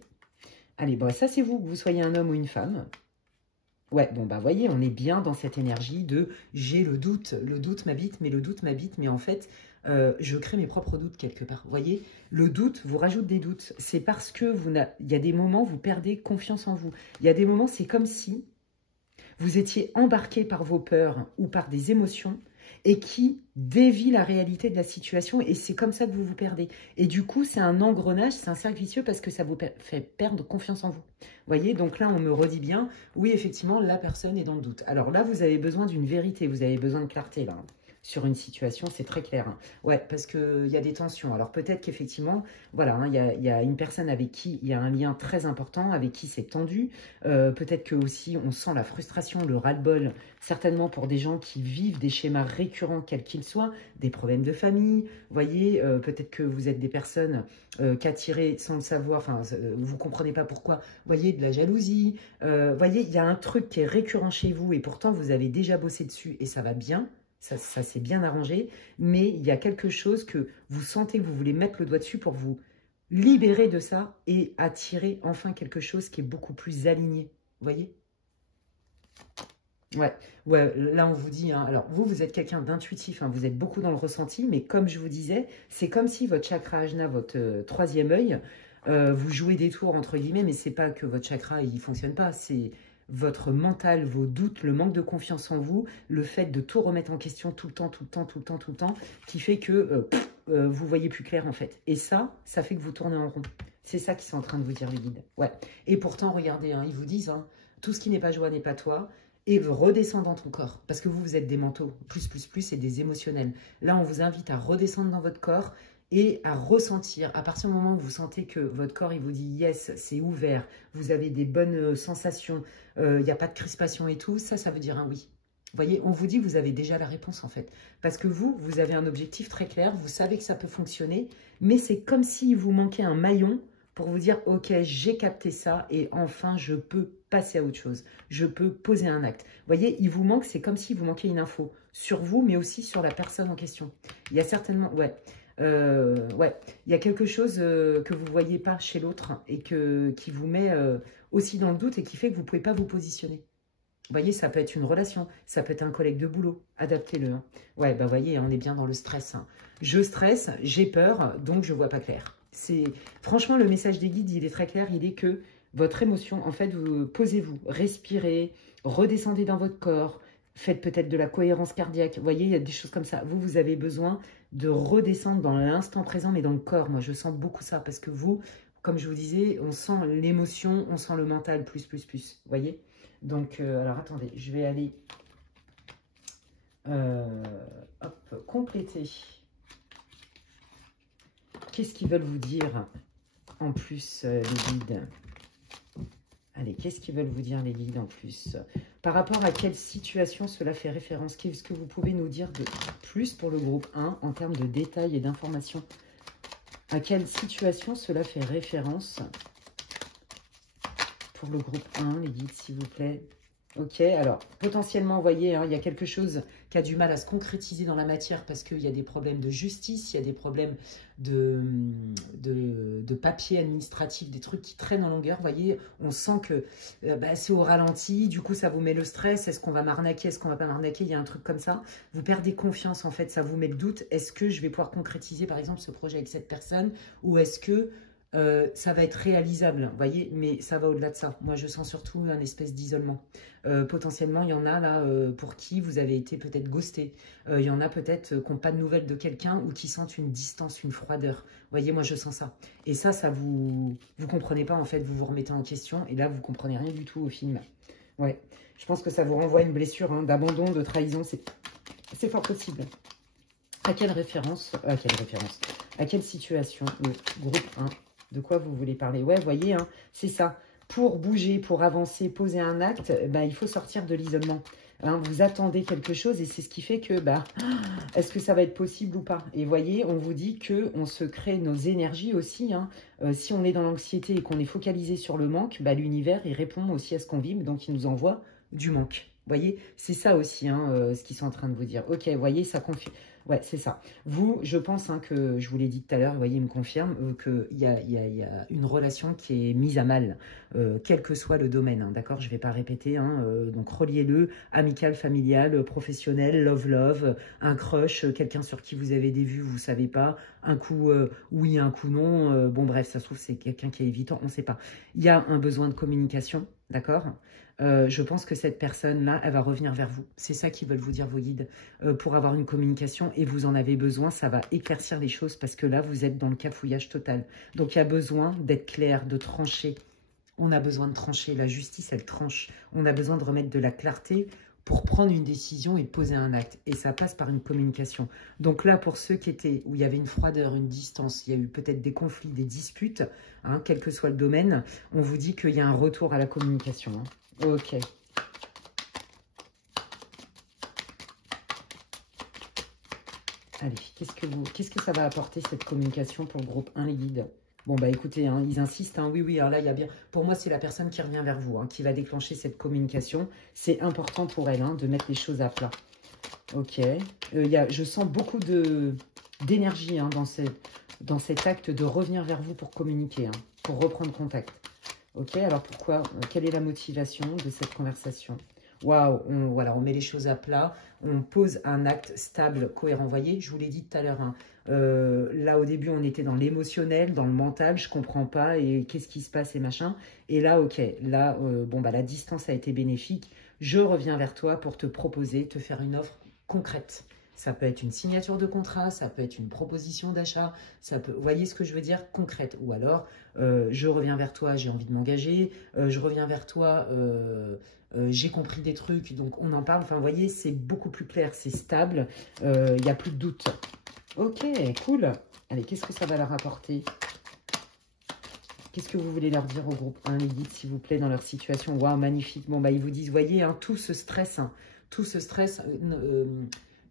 Allez, bon ça c'est vous, que vous soyez un homme ou une femme. Ouais, bon bah voyez, on est bien dans cette énergie de j'ai le doute m'habite, mais en fait je crée mes propres doutes quelque part. Vous voyez, le doute vous rajoute des doutes, c'est parce que il y a des moments vous perdez confiance en vous, il y a des moments c'est comme si vous étiez embarqué par vos peurs ou par des émotions et qui dévient la réalité de la situation et c'est comme ça que vous vous perdez. Et du coup, c'est un engrenage, c'est un cercle vicieux parce que ça vous fait perdre confiance en vous. Vous voyez, donc là, on me redit bien, oui, effectivement, la personne est dans le doute. Alors là, vous avez besoin d'une vérité, vous avez besoin de clarté, là. Sur une situation, c'est très clair. Hein. Ouais, parce qu'il y a des tensions. Alors peut-être qu'effectivement, voilà, hein, y a une personne avec qui il y a un lien très important, avec qui c'est tendu. Peut-être que aussi on sent la frustration, le ras-le-bol, certainement pour des gens qui vivent des schémas récurrents, quels qu'ils soient, des problèmes de famille. Vous voyez, peut-être que vous êtes des personnes qu'attirées sans le savoir, enfin, vous ne comprenez pas pourquoi. Vous voyez, de la jalousie. Vous voyez, il y a un truc qui est récurrent chez vous et pourtant vous avez déjà bossé dessus et ça va bien. Ça s'est bien arrangé, mais il y a quelque chose que vous sentez que vous voulez mettre le doigt dessus pour vous libérer de ça et attirer enfin quelque chose qui est beaucoup plus aligné. Vous voyez? Ouais, là on vous dit, hein, alors vous êtes quelqu'un d'intuitif, hein, vous êtes beaucoup dans le ressenti, mais comme je vous disais, c'est comme si votre chakra ajna, votre troisième œil, vous jouez des tours entre guillemets, mais c'est pas que votre chakra il fonctionne pas, c'est votre mental, vos doutes, le manque de confiance en vous, le fait de tout remettre en question tout le temps, qui fait que vous voyez plus clair en fait. Et ça fait que vous tournez en rond. C'est ça qu'ils sont en train de vous dire les guides. Ouais. Et pourtant, regardez, hein, ils vous disent, hein, tout ce qui n'est pas joie n'est pas toi, et redescends dans ton corps. Parce que vous êtes des mentaux, plus, et des émotionnels. Là, on vous invite à redescendre dans votre corps, et à ressentir, à partir du moment où vous sentez que votre corps, il vous dit « yes », c'est ouvert, vous avez des bonnes sensations, il n'y a pas de crispation et tout, ça veut dire un oui. Vous voyez, on vous dit que vous avez déjà la réponse en fait. Parce que vous avez un objectif très clair, vous savez que ça peut fonctionner, mais c'est comme s'il vous manquait un maillon pour vous dire « ok, j'ai capté ça et enfin je peux passer à autre chose, je peux poser un acte ». Vous voyez, il vous manque, c'est comme s'il vous manquait une info sur vous, mais aussi sur la personne en question. Il y a certainement, ouais, il y a quelque chose que vous ne voyez pas chez l'autre et qui vous met aussi dans le doute et qui fait que vous ne pouvez pas vous positionner. Vous voyez, ça peut être une relation, ça peut être un collègue de boulot, adaptez-le. Hein. Ouais, bah vous voyez, on est bien dans le stress. Hein. Je stresse, j'ai peur, donc je ne vois pas clair. Franchement, le message des guides, il est très clair, il est que votre émotion, en fait, posez-vous, respirez, redescendez dans votre corps, faites peut-être de la cohérence cardiaque. Vous voyez, il y a des choses comme ça. Vous avez besoin de redescendre dans l'instant présent, mais dans le corps. Moi, je sens beaucoup ça parce que vous, comme je vous disais, on sent l'émotion, on sent le mental, plus. Vous voyez? Donc, alors attendez, je vais aller compléter. Qu'est-ce qu'ils veulent vous dire en plus, les guides? Allez, qu'est-ce qu'ils veulent vous dire, les guides, en plus? Par rapport à quelle situation cela fait référence? Qu'est-ce que vous pouvez nous dire de plus pour le groupe 1 en termes de détails et d'informations? À quelle situation cela fait référence pour le groupe 1, les guides, s'il vous plaît? Ok, alors potentiellement, vous voyez, hein, il y a quelque chose qui a du mal à se concrétiser dans la matière parce qu'il y a des problèmes de justice, il y a des problèmes de papier administratif, des trucs qui traînent en longueur. Vous voyez, on sent que bah, c'est au ralenti, du coup ça vous met le stress. Est-ce qu'on va m'arnaquer, est-ce qu'on va pas m'arnaquer? Il y a un truc comme ça. Vous perdez confiance en fait, ça vous met le doute. Est-ce que je vais pouvoir concrétiser par exemple ce projet avec cette personne ou est-ce que ça va être réalisable, vous voyez, mais ça va au-delà de ça. Moi, je sens surtout un espèce d'isolement. Potentiellement, il y en a là pour qui vous avez été peut-être ghosté. Il y en a peut-être qui n'ont pas de nouvelles de quelqu'un ou qui sentent une distance, une froideur. Vous voyez, moi, je sens ça. Et ça vous comprenez pas, en fait, vous vous remettez en question et là, vous comprenez rien du tout au film. Ouais, je pense que ça vous renvoie à une blessure hein, d'abandon, de trahison, c'est fort possible. À quelle référence? À quelle situation? Le groupe 1. De quoi vous voulez parler? Ouais, vous voyez, hein, c'est ça. Pour bouger, pour avancer, poser un acte, ben, il faut sortir de l'isolement. Hein, vous attendez quelque chose et c'est ce qui fait que, bah, est-ce que ça va être possible ou pas? Et vous voyez, on vous dit qu'on se crée nos énergies aussi. Hein. Si on est dans l'anxiété et qu'on est focalisé sur le manque, bah, l'univers, il répond aussi à ce qu'on vibre, donc il nous envoie du manque. Vous voyez, c'est ça aussi hein, ce qu'ils sont en train de vous dire. Ok, vous voyez, ça confirme. Ouais, c'est ça. Vous, je pense hein, que, je vous l'ai dit tout à l'heure, vous voyez, il me confirme qu'il y a une relation qui est mise à mal, quel que soit le domaine, hein, d'accord? Je ne vais pas répéter, hein, donc reliez-le, amical, familial, professionnel, love, un crush, quelqu'un sur qui vous avez des vues, vous ne savez pas, un coup oui, un coup non, bon bref, ça se trouve c'est quelqu'un qui est évitant, on ne sait pas. Il y a un besoin de communication, d'accord? Je pense que cette personne-là, elle va revenir vers vous. C'est ça qu'ils veulent vous dire, vos guides, pour avoir une communication et vous en avez besoin. Ça va éclaircir les choses parce que là, vous êtes dans le cafouillage total. Donc, il y a besoin d'être clair, de trancher. On a besoin de trancher. La justice, elle tranche. On a besoin de remettre de la clarté pour prendre une décision et poser un acte. Et ça passe par une communication. Donc là, pour ceux qui étaient, où il y avait une froideur, une distance, il y a eu peut-être des conflits, des disputes, hein, quel que soit le domaine, on vous dit qu'il y a un retour à la communication. Hein. Ok. Allez, qu'est-ce que ça va apporter cette communication pour le groupe 1, les guides? Bon, bah écoutez, hein, ils insistent, hein, oui, alors là, il y a bien... Pour moi, c'est la personne qui revient vers vous, hein, qui va déclencher cette communication. C'est important pour elle hein, de mettre les choses à plat. Ok. Je sens beaucoup d'énergie hein, dans cet acte de revenir vers vous pour communiquer, hein, pour reprendre contact. Ok, alors pourquoi? Quelle est la motivation de cette conversation? Waouh, voilà, on met les choses à plat, on pose un acte stable, cohérent. Vous voyez, je vous l'ai dit tout à l'heure, hein, là au début on était dans l'émotionnel, dans le mental, je comprends pas et qu'est-ce qui se passe et machin. Et là, ok, là, bon bah la distance a été bénéfique. Je reviens vers toi pour te proposer, te faire une offre concrète. Ça peut être une signature de contrat, ça peut être une proposition d'achat, ça peut, vous voyez ce que je veux dire, concrète. Ou alors, je reviens vers toi, j'ai envie de m'engager, je reviens vers toi, j'ai compris des trucs, donc on en parle. Enfin, vous voyez, c'est beaucoup plus clair, c'est stable, il n'y a plus de doute. Ok, cool. Allez, qu'est-ce que ça va leur apporter? Qu'est-ce que vous voulez leur dire au groupe 1, les guides, s'il vous plaît, dans leur situation? Waouh, magnifique. Bon, bah, ils vous disent, voyez, hein, tout ce stress,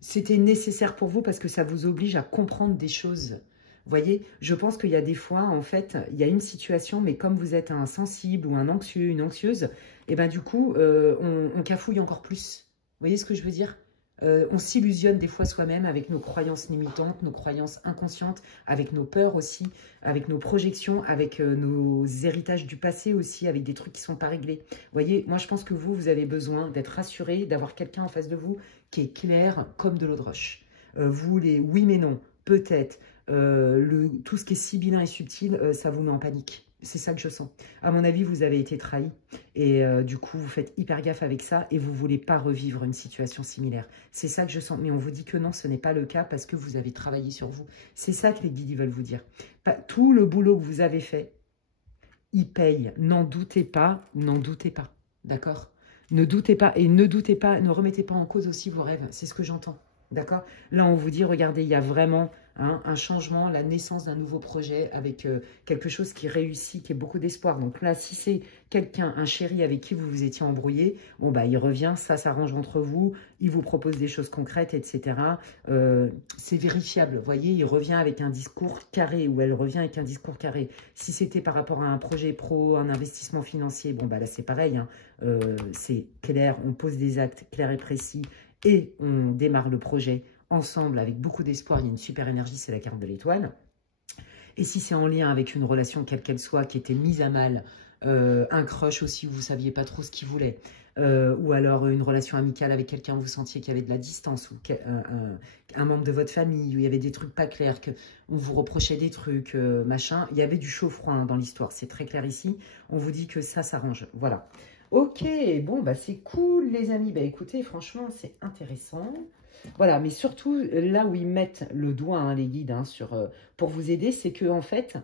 c'était nécessaire pour vous parce que ça vous oblige à comprendre des choses. Vous voyez, je pense qu'il y a des fois, en fait, il y a une situation, mais comme vous êtes un sensible ou un anxieux, une anxieuse, et ben du coup, on cafouille encore plus. Vous voyez ce que je veux dire? On s'illusionne des fois soi-même avec nos croyances limitantes, nos croyances inconscientes, avec nos peurs aussi, avec nos projections, avec nos héritages du passé aussi, avec des trucs qui ne sont pas réglés. Vous voyez, moi je pense que vous avez besoin d'être rassuré, d'avoir quelqu'un en face de vous qui est clair comme de l'eau de roche. Vous, les oui mais non, peut-être, tout ce qui est sibyllin et subtil, ça vous met en panique. C'est ça que je sens. À mon avis, vous avez été trahi et du coup, vous faites hyper gaffe avec ça et vous ne voulez pas revivre une situation similaire. C'est ça que je sens. Mais on vous dit que non, ce n'est pas le cas parce que vous avez travaillé sur vous. C'est ça que les guides veulent vous dire. Tout le boulot que vous avez fait, il paye. N'en doutez pas, d'accord? Ne doutez pas et ne doutez pas, ne remettez pas en cause aussi vos rêves. C'est ce que j'entends. D'accord? Là, on vous dit, regardez, il y a vraiment un changement, la naissance d'un nouveau projet avec quelque chose qui réussit, qui est beaucoup d'espoir. Donc là, si c'est quelqu'un, un chéri avec qui vous vous étiez embrouillé, bon, bah, il revient, ça s'arrange entre vous, il vous propose des choses concrètes, etc. C'est vérifiable, vous voyez, il revient avec un discours carré, ou elle revient avec un discours carré. Si c'était par rapport à un projet pro, un investissement financier, bon, bah là, c'est pareil, hein, c'est clair, on pose des actes clairs et précis, et on démarre le projet ensemble avec beaucoup d'espoir. Il y a une super énergie, c'est la carte de l'étoile. Et si c'est en lien avec une relation, quelle qu'elle soit, qui était mise à mal, un crush aussi, où vous ne saviez pas trop ce qu'il voulait, ou alors une relation amicale avec quelqu'un où vous sentiez qu'il y avait de la distance, ou un membre de votre famille, où il y avait des trucs pas clairs, que on vous reprochait des trucs, machin, il y avait du chaud-froid hein, dans l'histoire, c'est très clair ici, on vous dit que ça s'arrange, voilà. Ok, bon, bah c'est cool les amis, bah écoutez, franchement, c'est intéressant. Voilà, mais surtout, là où ils mettent le doigt, hein, les guides, hein, pour vous aider, c'est que en fait,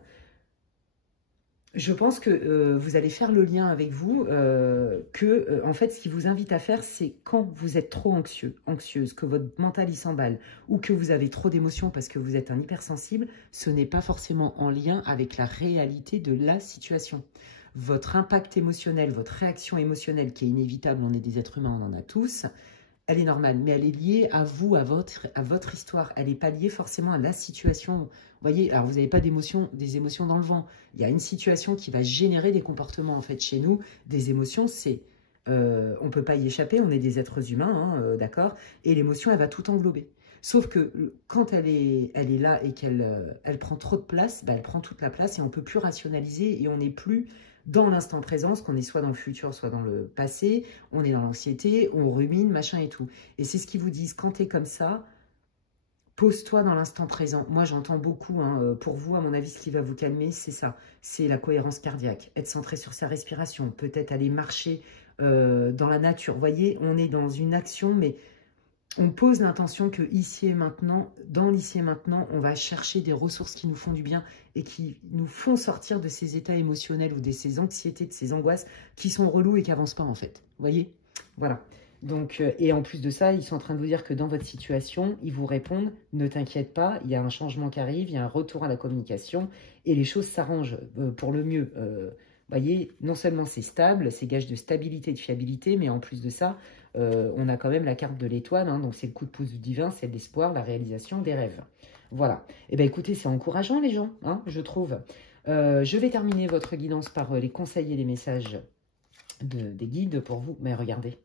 je pense que vous allez faire le lien avec vous, en fait, ce qui vous invite à faire, c'est quand vous êtes trop anxieuse, que votre mental, il s'emballe, ou que vous avez trop d'émotions parce que vous êtes un hypersensible, ce n'est pas forcément en lien avec la réalité de la situation. Votre impact émotionnel, votre réaction émotionnelle qui est inévitable, on est des êtres humains, on en a tous, elle est normale, mais elle est liée à vous, à votre histoire. Elle n'est pas liée forcément à la situation. Vous voyez, alors vous n'avez pas des émotions dans le vent. Il y a une situation qui va générer des comportements, en fait, chez nous. Des émotions, c'est... on ne peut pas y échapper, on est des êtres humains, hein, d'accord? Et l'émotion, elle va tout englober. Sauf que quand elle est là et qu'elle prend trop de place, bah, elle prend toute la place et on ne peut plus rationaliser et on n'est plus dans l'instant présent, parce qu'on est soit dans le futur, soit dans le passé, on est dans l'anxiété, on rumine, machin et tout. Et c'est ce qu'ils vous disent, quand tu es comme ça, pose-toi dans l'instant présent. Moi, j'entends beaucoup, hein, pour vous, à mon avis, ce qui va vous calmer, c'est ça. C'est la cohérence cardiaque, être centré sur sa respiration, peut-être aller marcher dans la nature. Vous voyez, on est dans une action, mais on pose l'intention que ici et maintenant, dans l'ici et maintenant, on va chercher des ressources qui nous font du bien et qui nous font sortir de ces états émotionnels ou de ces anxiétés, de ces angoisses qui sont relous et qui n'avancent pas en fait. Vous voyez? Voilà. Donc, et en plus de ça, ils sont en train de vous dire que dans votre situation, ils vous répondent, ne t'inquiète pas, il y a un changement qui arrive, il y a un retour à la communication et les choses s'arrangent pour le mieux. Vous voyez, non seulement c'est stable, c'est gage de stabilité, de fiabilité, mais en plus de ça, on a quand même la carte de l'étoile, hein, donc c'est le coup de pouce du divin, c'est l'espoir, la réalisation des rêves. Voilà. Et bien écoutez, c'est encourageant les gens, hein, je trouve. Je vais terminer votre guidance par les conseils et les messages des guides pour vous. Mais regardez.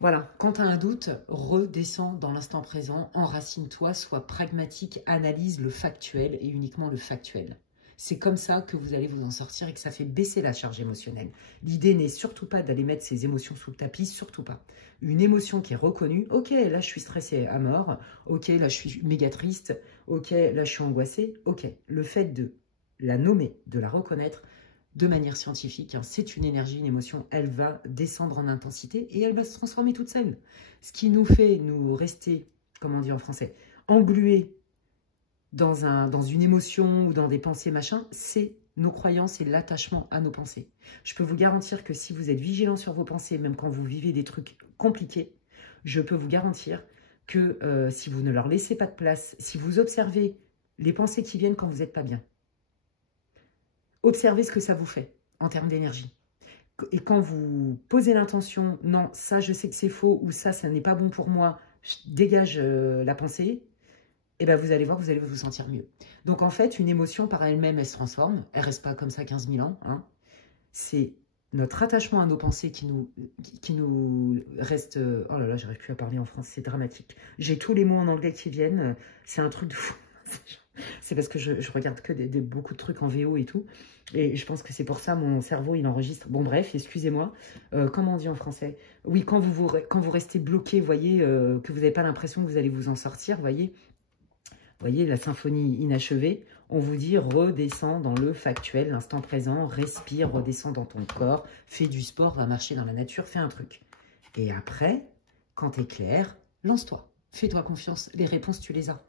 Voilà, quand tu as un doute, redescends dans l'instant présent, enracine-toi, sois pragmatique, analyse le factuel et uniquement le factuel. C'est comme ça que vous allez vous en sortir et que ça fait baisser la charge émotionnelle. L'idée n'est surtout pas d'aller mettre ses émotions sous le tapis, surtout pas. Une émotion qui est reconnue, ok, là je suis stressée à mort, ok, là je suis méga triste, ok, là je suis angoissée, ok. Le fait de la nommer, de la reconnaître, de manière scientifique, hein, c'est une énergie, une émotion, elle va descendre en intensité et elle va se transformer toute seule. Ce qui nous fait nous rester, comment on dit en français, englués dans une émotion ou dans des pensées machin, c'est nos croyances et l'attachement à nos pensées. Je peux vous garantir que si vous êtes vigilant sur vos pensées, même quand vous vivez des trucs compliqués, je peux vous garantir que si vous ne leur laissez pas de place, si vous observez les pensées qui viennent quand vous n'êtes pas bien, observez ce que ça vous fait en termes d'énergie. Et quand vous posez l'intention, non, ça je sais que c'est faux, ou ça n'est pas bon pour moi, je dégage la pensée, et ben vous allez voir, vous allez vous sentir mieux. Donc en fait, une émotion par elle-même, elle se transforme, elle ne reste pas comme ça 15 000 ans. Hein. C'est notre attachement à nos pensées qui nous reste... oh là là, j'arrive plus à parler en français, c'est dramatique. J'ai tous les mots en anglais qui viennent, c'est un truc de fou. C'est parce que je regarde que beaucoup de trucs en VO et tout. Et je pense que c'est pour ça mon cerveau, il enregistre. Bon, bref, excusez-moi. Comment on dit en français? Oui, quand vous restez bloqué, vous voyez, que vous n'avez pas l'impression que vous allez vous en sortir, vous voyez, la symphonie inachevée, on vous dit redescends dans le factuel, l'instant présent, respire, redescends dans ton corps, fais du sport, va marcher dans la nature, fais un truc. Et après, quand tu es clair, lance-toi, fais-toi confiance, les réponses, tu les as.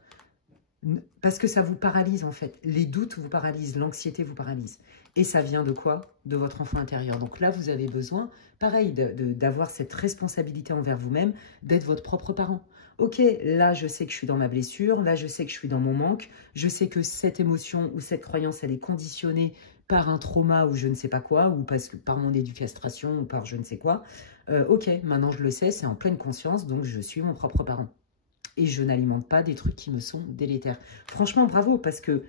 Parce que ça vous paralyse en fait. Les doutes vous paralysent, l'anxiété vous paralyse. Et ça vient de quoi? De votre enfant intérieur. Donc là, vous avez besoin, pareil, d'avoir cette responsabilité envers vous-même, d'être votre propre parent. Ok, là, je sais que je suis dans ma blessure, là, je sais que je suis dans mon manque, je sais que cette émotion ou cette croyance, elle est conditionnée par un trauma ou je ne sais pas quoi, ou parce que par mon éducation ou par je ne sais quoi. Ok, maintenant je le sais, c'est en pleine conscience, donc je suis mon propre parent. Et je n'alimente pas des trucs qui me sont délétères. Franchement, bravo, parce que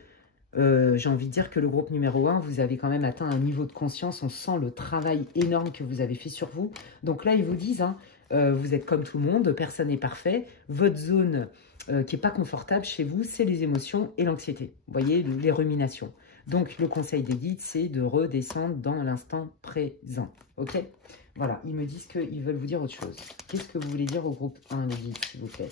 j'ai envie de dire que le groupe numéro 1, vous avez quand même atteint un niveau de conscience. On sent le travail énorme que vous avez fait sur vous. Donc là, ils vous disent, hein, vous êtes comme tout le monde, personne n'est parfait. Votre zone qui n'est pas confortable chez vous, c'est les émotions et l'anxiété. Vous voyez, les ruminations. Donc, le conseil des guides, c'est de redescendre dans l'instant présent. Ok? Voilà, ils me disent qu'ils veulent vous dire autre chose. Qu'est-ce que vous voulez dire au groupe 1, les guides, s'il vous plaît?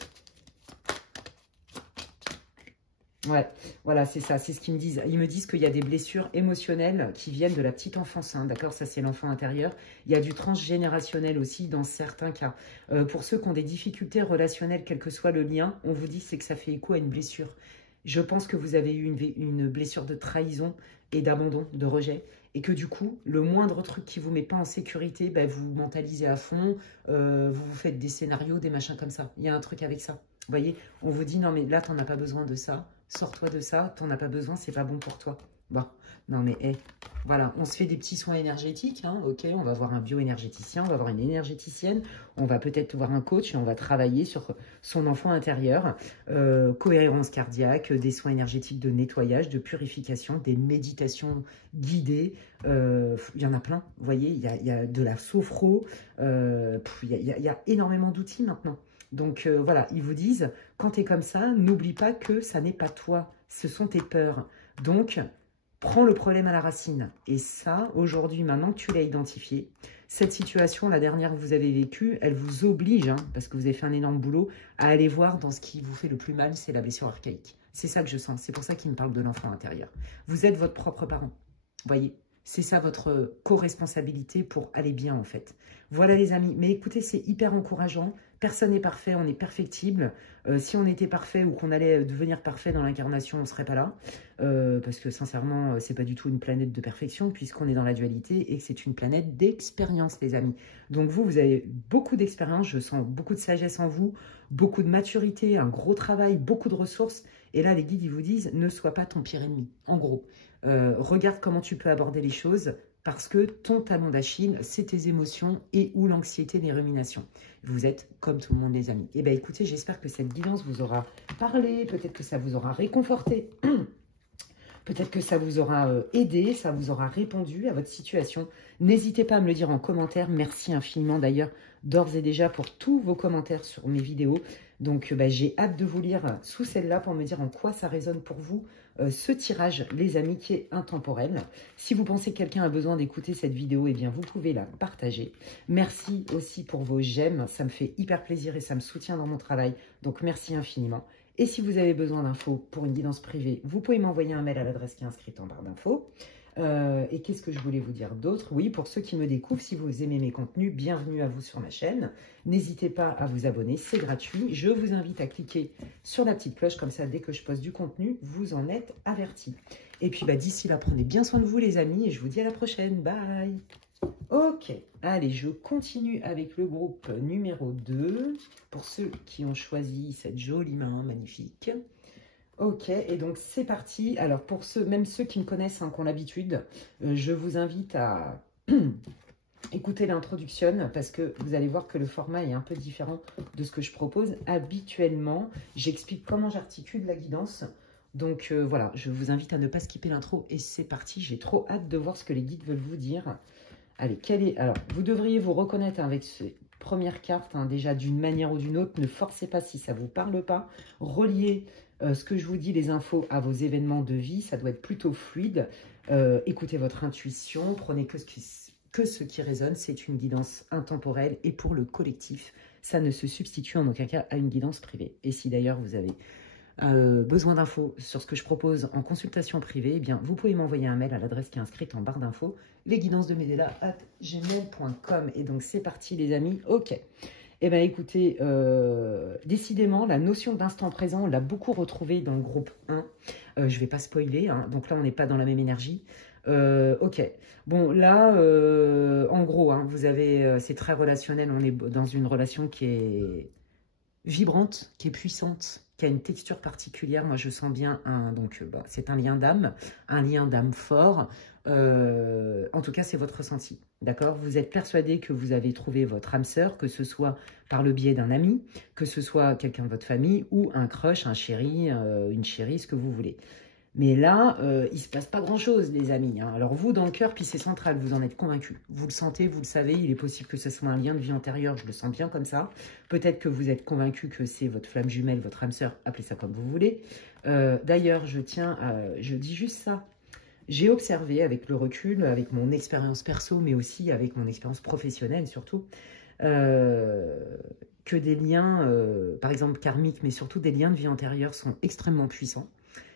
Ouais, voilà, c'est ça, c'est ce qu'ils me disent. Ils me disent qu'il y a des blessures émotionnelles qui viennent de la petite enfance, hein, d'accord? Ça, c'est l'enfant intérieur. Il y a du transgénérationnel aussi dans certains cas. Pour ceux qui ont des difficultés relationnelles, quel que soit le lien, on vous dit c'est que ça fait écho à une blessure. Je pense que vous avez eu une blessure de trahison et d'abandon, de rejet. Et que du coup, le moindre truc qui ne vous met pas en sécurité, ben, vous mentalisez à fond, vous vous faites des scénarios, des machins comme ça. Il y a un truc avec ça. Vous voyez, on vous dit, non mais là, tu n'en as pas besoin de ça. Sors-toi de ça, tu n'en as pas besoin, c'est pas bon pour toi. Bon, non mais, hey, voilà, on se fait des petits soins énergétiques, hein, ok, on va voir un bioénergéticien, on va voir une énergéticienne, on va peut-être voir un coach et on va travailler sur son enfant intérieur, cohérence cardiaque, des soins énergétiques de nettoyage, de purification, des méditations guidées, il y en a plein, vous voyez, il y a de la sophro, il y a énormément d'outils maintenant. Donc voilà, ils vous disent, quand tu es comme ça, n'oublie pas que ça n'est pas toi, ce sont tes peurs. Donc, prends le problème à la racine. Et ça, aujourd'hui, maintenant que tu l'as identifié, cette situation, la dernière que vous avez vécue, elle vous oblige, hein, parce que vous avez fait un énorme boulot, à aller voir dans ce qui vous fait le plus mal, c'est la blessure archaïque. C'est ça que je sens, c'est pour ça qu'il me parle de l'enfant intérieur. Vous êtes votre propre parent, voyez. C'est ça votre co-responsabilité pour aller bien en fait. Voilà les amis, mais écoutez, c'est hyper encourageant. Personne n'est parfait, on est perfectible. Si on était parfait ou qu'on allait devenir parfait dans l'incarnation, on ne serait pas là. Parce que sincèrement, c'est pas du tout une planète de perfection puisqu'on est dans la dualité et que c'est une planète d'expérience les amis. Donc vous avez beaucoup d'expérience, je sens beaucoup de sagesse en vous, beaucoup de maturité, un gros travail, beaucoup de ressources. Et là, les guides, ils vous disent, ne sois pas ton pire ennemi, en gros. Regarde comment tu peux aborder les choses parce que ton talon d'Achille, c'est tes émotions et ou l'anxiété des ruminations. Vous êtes comme tout le monde les amis. Eh bien écoutez, j'espère que cette guidance vous aura parlé, peut-être que ça vous aura réconforté, peut-être que ça vous aura aidé, ça vous aura répondu à votre situation. N'hésitez pas à me le dire en commentaire. Merci infiniment d'ailleurs d'ores et déjà pour tous vos commentaires sur mes vidéos. Donc j'ai hâte de vous lire sous celle-là pour me dire en quoi ça résonne pour vous ce tirage, les amis, qui est intemporel. Si vous pensez que quelqu'un a besoin d'écouter cette vidéo, eh bien vous pouvez la partager. Merci aussi pour vos j'aime, ça me fait hyper plaisir et ça me soutient dans mon travail. Donc merci infiniment. Et si vous avez besoin d'infos pour une guidance privée, vous pouvez m'envoyer un mail à l'adresse qui est inscrite en barre d'infos. Et qu'est-ce que je voulais vous dire d'autre? Oui, pour ceux qui me découvrent, si vous aimez mes contenus, bienvenue à vous sur ma chaîne. N'hésitez pas à vous abonner, c'est gratuit. Je vous invite à cliquer sur la petite cloche, comme ça, dès que je poste du contenu, vous en êtes avertis. Et puis, d'ici là, prenez bien soin de vous, les amis, et je vous dis à la prochaine. Bye! Ok, allez, je continue avec le groupe numéro 2, pour ceux qui ont choisi cette jolie main magnifique. Ok, et donc c'est parti. Alors pour ceux, même ceux qui me connaissent, hein, qui ont l'habitude, je vous invite à écouter l'introduction parce que vous allez voir que le format est un peu différent de ce que je propose. Habituellement, j'explique comment j'articule la guidance. Donc voilà, je vous invite à ne pas skipper l'intro et c'est parti. J'ai trop hâte de voir ce que les guides veulent vous dire. Allez, alors, vous devriez vous reconnaître avec ces premières cartes, hein, déjà d'une manière ou d'une autre. Ne forcez pas si ça ne vous parle pas. Reliez ce que je vous dis, les infos, à vos événements de vie. Ça doit être plutôt fluide. Écoutez votre intuition. Prenez que ce qui résonne. C'est une guidance intemporelle. Et pour le collectif, ça ne se substitue en aucun cas à une guidance privée. Et si d'ailleurs vous avez besoin d'infos sur ce que je propose en consultation privée, eh bien, vous pouvez m'envoyer un mail à l'adresse qui est inscrite en barre d'infos, lesguidancesdemedela@gmail.com. Et donc, c'est parti, les amis. Ok. Eh bien, écoutez, décidément, la notion d'instant présent, on l'a beaucoup retrouvée dans le groupe 1. Je ne vais pas spoiler, hein, donc là, on n'est pas dans la même énergie. Ok. Bon, là, en gros, hein, vous avez, c'est très relationnel. On est dans une relation qui est vibrante, qui est puissante, qui a une texture particulière. Moi, je sens bien donc, bah, c'est un lien d'âme fort. En tout cas, c'est votre ressenti. D'accord? Vous êtes persuadé que vous avez trouvé votre âme sœur, que ce soit par le biais d'un ami, que ce soit quelqu'un de votre famille ou un crush, un chéri, une chérie, ce que vous voulez. Mais là, il ne se passe pas grand-chose, les amis. Hein. Alors vous, dans le cœur, puis c'est central, vous en êtes convaincu. Vous le sentez, vous le savez, il est possible que ce soit un lien de vie antérieure, je le sens bien comme ça. Peut-être que vous êtes convaincu que c'est votre flamme jumelle, votre âme sœur, appelez ça comme vous voulez. D'ailleurs, je dis juste ça. J'ai observé avec le recul, avec mon expérience perso, mais aussi avec mon expérience professionnelle surtout, que des liens, par exemple karmiques, mais surtout des liens de vie antérieure sont extrêmement puissants.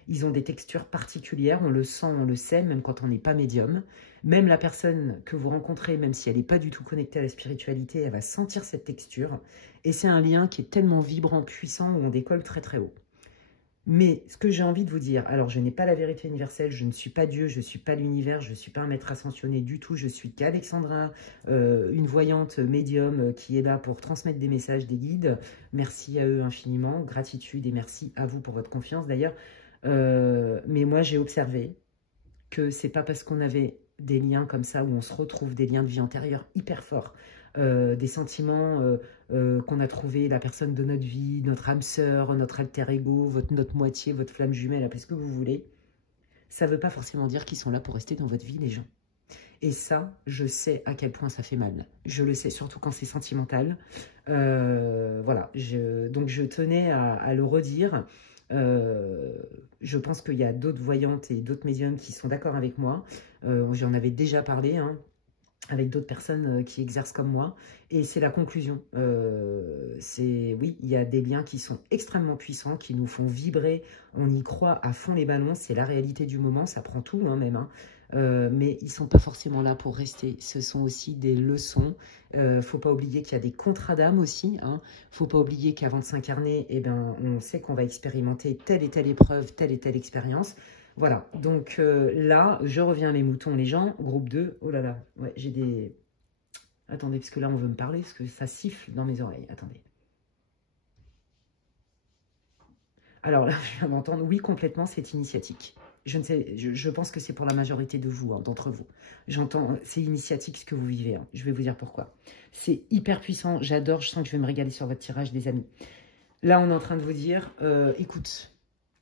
Ils ont des textures particulières, on le sent, on le sait, même quand on n'est pas médium. Même la personne que vous rencontrez, même si elle n'est pas du tout connectée à la spiritualité, elle va sentir cette texture. Et c'est un lien qui est tellement vibrant, puissant, où on décolle très très haut. Mais ce que j'ai envie de vous dire, alors je n'ai pas la vérité universelle, je ne suis pas Dieu, je ne suis pas l'univers, je ne suis pas un maître ascensionné du tout, je suis qu'Alexandra, une voyante médium qui est là pour transmettre des messages, des guides. Merci à eux infiniment, gratitude et merci à vous pour votre confiance d'ailleurs. Mais moi j'ai observé que c'est pas parce qu'on avait des liens comme ça où on se retrouve, des liens de vie antérieure hyper forts, des sentiments qu'on a trouvé la personne de notre vie, notre âme sœur, notre alter ego, notre moitié, votre flamme jumelle, appelez ce que vous voulez. Ça ne veut pas forcément dire qu'ils sont là pour rester dans votre vie, les gens. Et ça, je sais à quel point ça fait mal. Je le sais, surtout quand c'est sentimental. Voilà, donc je tenais à le redire. Je pense qu'il y a d'autres voyantes et d'autres médiums qui sont d'accord avec moi. J'en avais déjà parlé, hein, avec d'autres personnes qui exercent comme moi. Et c'est la conclusion. Oui, il y a des liens qui sont extrêmement puissants, qui nous font vibrer. On y croit à fond les ballons. C'est la réalité du moment. Ça prend tout, hein, même. Hein. Mais ils ne sont pas forcément là pour rester. Ce sont aussi des leçons. Faut pas oublier qu'il y a des contrats d'âme aussi. Hein. Faut pas oublier qu'avant de s'incarner, eh ben, on sait qu'on va expérimenter telle et telle épreuve, telle et telle expérience. Voilà, donc là, je reviens à mes moutons, les gens. Groupe 2, oh là là, ouais, j'ai des... Attendez, parce que là, on veut me parler, parce que ça siffle dans mes oreilles. Attendez. Alors là, je viens d'entendre, oui, complètement, c'est initiatique. Je ne sais, je pense que c'est pour la majorité de vous, hein, d'entre vous. J'entends, c'est initiatique ce que vous vivez. Hein. Je vais vous dire pourquoi. C'est hyper puissant, j'adore, je sens que je vais me régaler sur votre tirage, les amis. Là, on est en train de vous dire, écoute...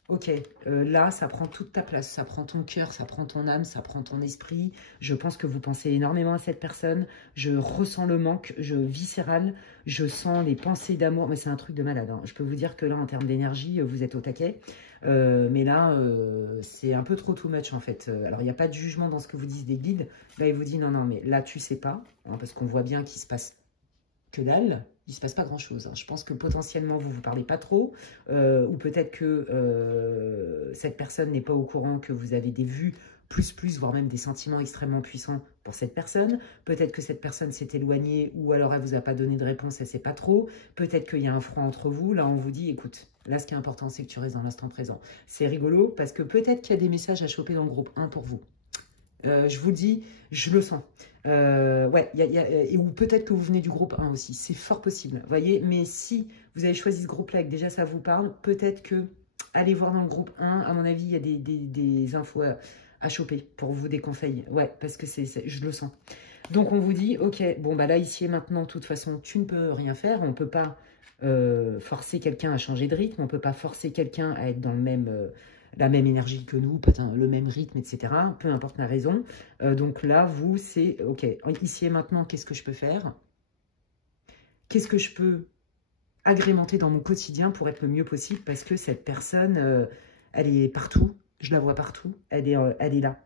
Ok, là, ça prend toute ta place, ça prend ton cœur, ça prend ton âme, ça prend ton esprit. Je pense que vous pensez énormément à cette personne. Je ressens le manque, viscéral, je sens les pensées d'amour. Mais c'est un truc de malade. Hein. Je peux vous dire que là, en termes d'énergie, vous êtes au taquet. Mais là, c'est un peu trop too much, en fait. Alors, il n'y a pas de jugement dans ce que vous disent des guides. Là, il vous dit, non, non, mais là, tu sais pas. Hein, parce qu'on voit bien qu'il se passe que dalle. Il ne se passe pas grand-chose. Hein. Je pense que potentiellement, vous ne vous parlez pas trop, ou peut-être que cette personne n'est pas au courant que vous avez des vues plus, voire même des sentiments extrêmement puissants pour cette personne. Peut-être que cette personne s'est éloignée, ou alors elle ne vous a pas donné de réponse, elle ne sait pas trop. Peut-être qu'il y a un froid entre vous. Là, on vous dit, écoute, là, ce qui est important, c'est que tu restes dans l'instant présent. C'est rigolo, parce que peut-être qu'il y a des messages à choper dans le groupe 1 pour vous. Je vous dis, je le sens. Ouais, ou peut-être que vous venez du groupe 1 aussi, c'est fort possible, voyez. Mais si vous avez choisi ce groupe-là et que déjà ça vous parle, peut-être que allez voir dans le groupe 1, à mon avis, il y a des infos à choper pour vous, des conseils. Ouais, parce que je le sens. Donc on vous dit, ok, bon bah là, ici et maintenant, de toute façon, tu ne peux rien faire, on ne peut pas forcer quelqu'un à changer de rythme, on ne peut pas forcer quelqu'un à être dans le même... la même énergie que nous, le même rythme, etc. Peu importe la raison. Donc là, vous, c'est, ok, ici et maintenant, qu'est-ce que je peux faire? Qu'est-ce que je peux agrémenter dans mon quotidien pour être le mieux possible? Parce que cette personne, elle est partout. Je la vois partout. Elle est là.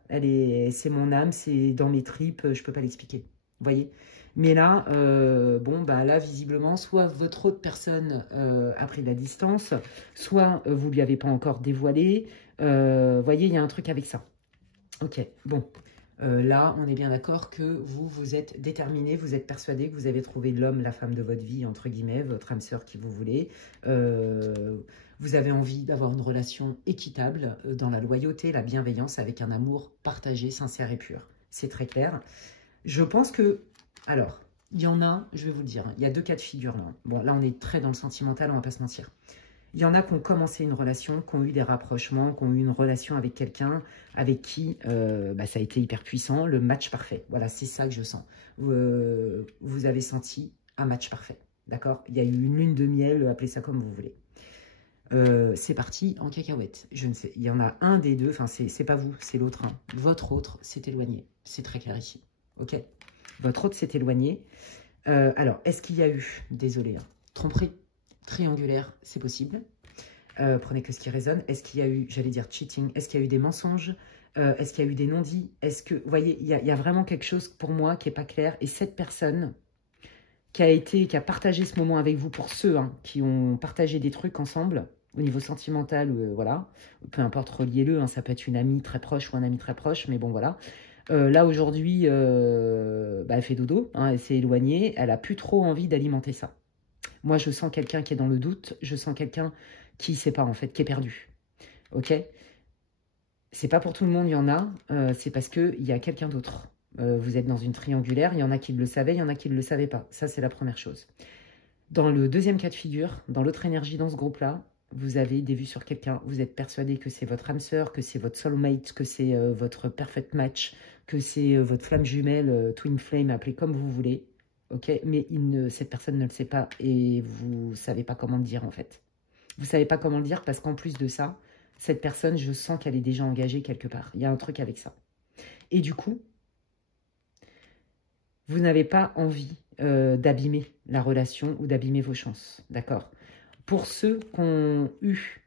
C'est mon âme, c'est dans mes tripes. Je ne peux pas l'expliquer. Vous voyez? Mais là, bon, bah là, visiblement, soit votre autre personne a pris de la distance, soit vous ne lui avez pas encore dévoilé. Voyez, il y a un truc avec ça. Ok, bon. Là, on est bien d'accord que vous êtes déterminé, vous êtes persuadé que vous avez trouvé l'homme, la femme de votre vie, entre guillemets, votre âme sœur qui vous voulez. Vous avez envie d'avoir une relation équitable dans la loyauté, la bienveillance, avec un amour partagé, sincère et pur. C'est très clair. Je pense que... Alors, il y en a, je vais vous le dire, il y a 2 cas de figure là. Bon, là, on est très dans le sentimental, on va pas se mentir. Il y en a qui ont commencé une relation, qui ont eu des rapprochements, qui ont eu une relation avec quelqu'un avec qui ça a été hyper puissant, le match parfait. Voilà, c'est ça que je sens. Vous avez senti un match parfait, d'accord? Il y a eu une lune de miel, appelez ça comme vous voulez. C'est parti en cacahuète. Je ne sais, il y en a un des deux, enfin c'est pas vous, c'est l'autre. Hein. Votre autre s'est éloigné. C'est très clair ici. Ok? Votre autre s'est éloigné. Alors, est-ce qu'il y a eu, désolé, hein, tromperie triangulaire, c'est possible. Prenez que ce qui résonne. Est-ce qu'il y a eu, j'allais dire cheating, est-ce qu'il y a eu des mensonges? Est-ce qu'il y a eu des non-dits? Est-ce que, vous voyez, il y a vraiment quelque chose pour moi qui n'est pas clair. Et cette personne qui a partagé ce moment avec vous, pour ceux qui ont partagé des trucs ensemble, au niveau sentimental, voilà, peu importe, reliez-le, hein, ça peut être une amie très proche ou un ami très proche, mais bon, voilà. Là, aujourd'hui, elle fait dodo, hein, elle s'est éloignée, elle a plus trop envie d'alimenter ça. Moi, je sens quelqu'un qui est dans le doute, je sens quelqu'un qui ne sait pas, en fait, qui est perdu. Ok? C'est pas pour tout le monde, il y en a, c'est parce qu'il y a quelqu'un d'autre. Vous êtes dans une triangulaire, il y en a qui le savaient, il y en a qui ne le savaient pas. Ça, c'est la première chose. Dans le deuxième cas de figure, dans l'autre énergie dans ce groupe-là, vous avez des vues sur quelqu'un, vous êtes persuadé que c'est votre âme sœur, que c'est votre soulmate, que c'est votre perfect match, que c'est votre flamme jumelle, twin flame, appelez comme vous voulez. Ok, mais cette personne ne le sait pas et vous ne savez pas comment le dire en fait. Vous ne savez pas comment le dire parce qu'en plus de ça, cette personne, je sens qu'elle est déjà engagée quelque part. Il y a un truc avec ça. Et du coup, vous n'avez pas envie d'abîmer la relation ou d'abîmer vos chances. D'accord? Pour ceux qui ont eu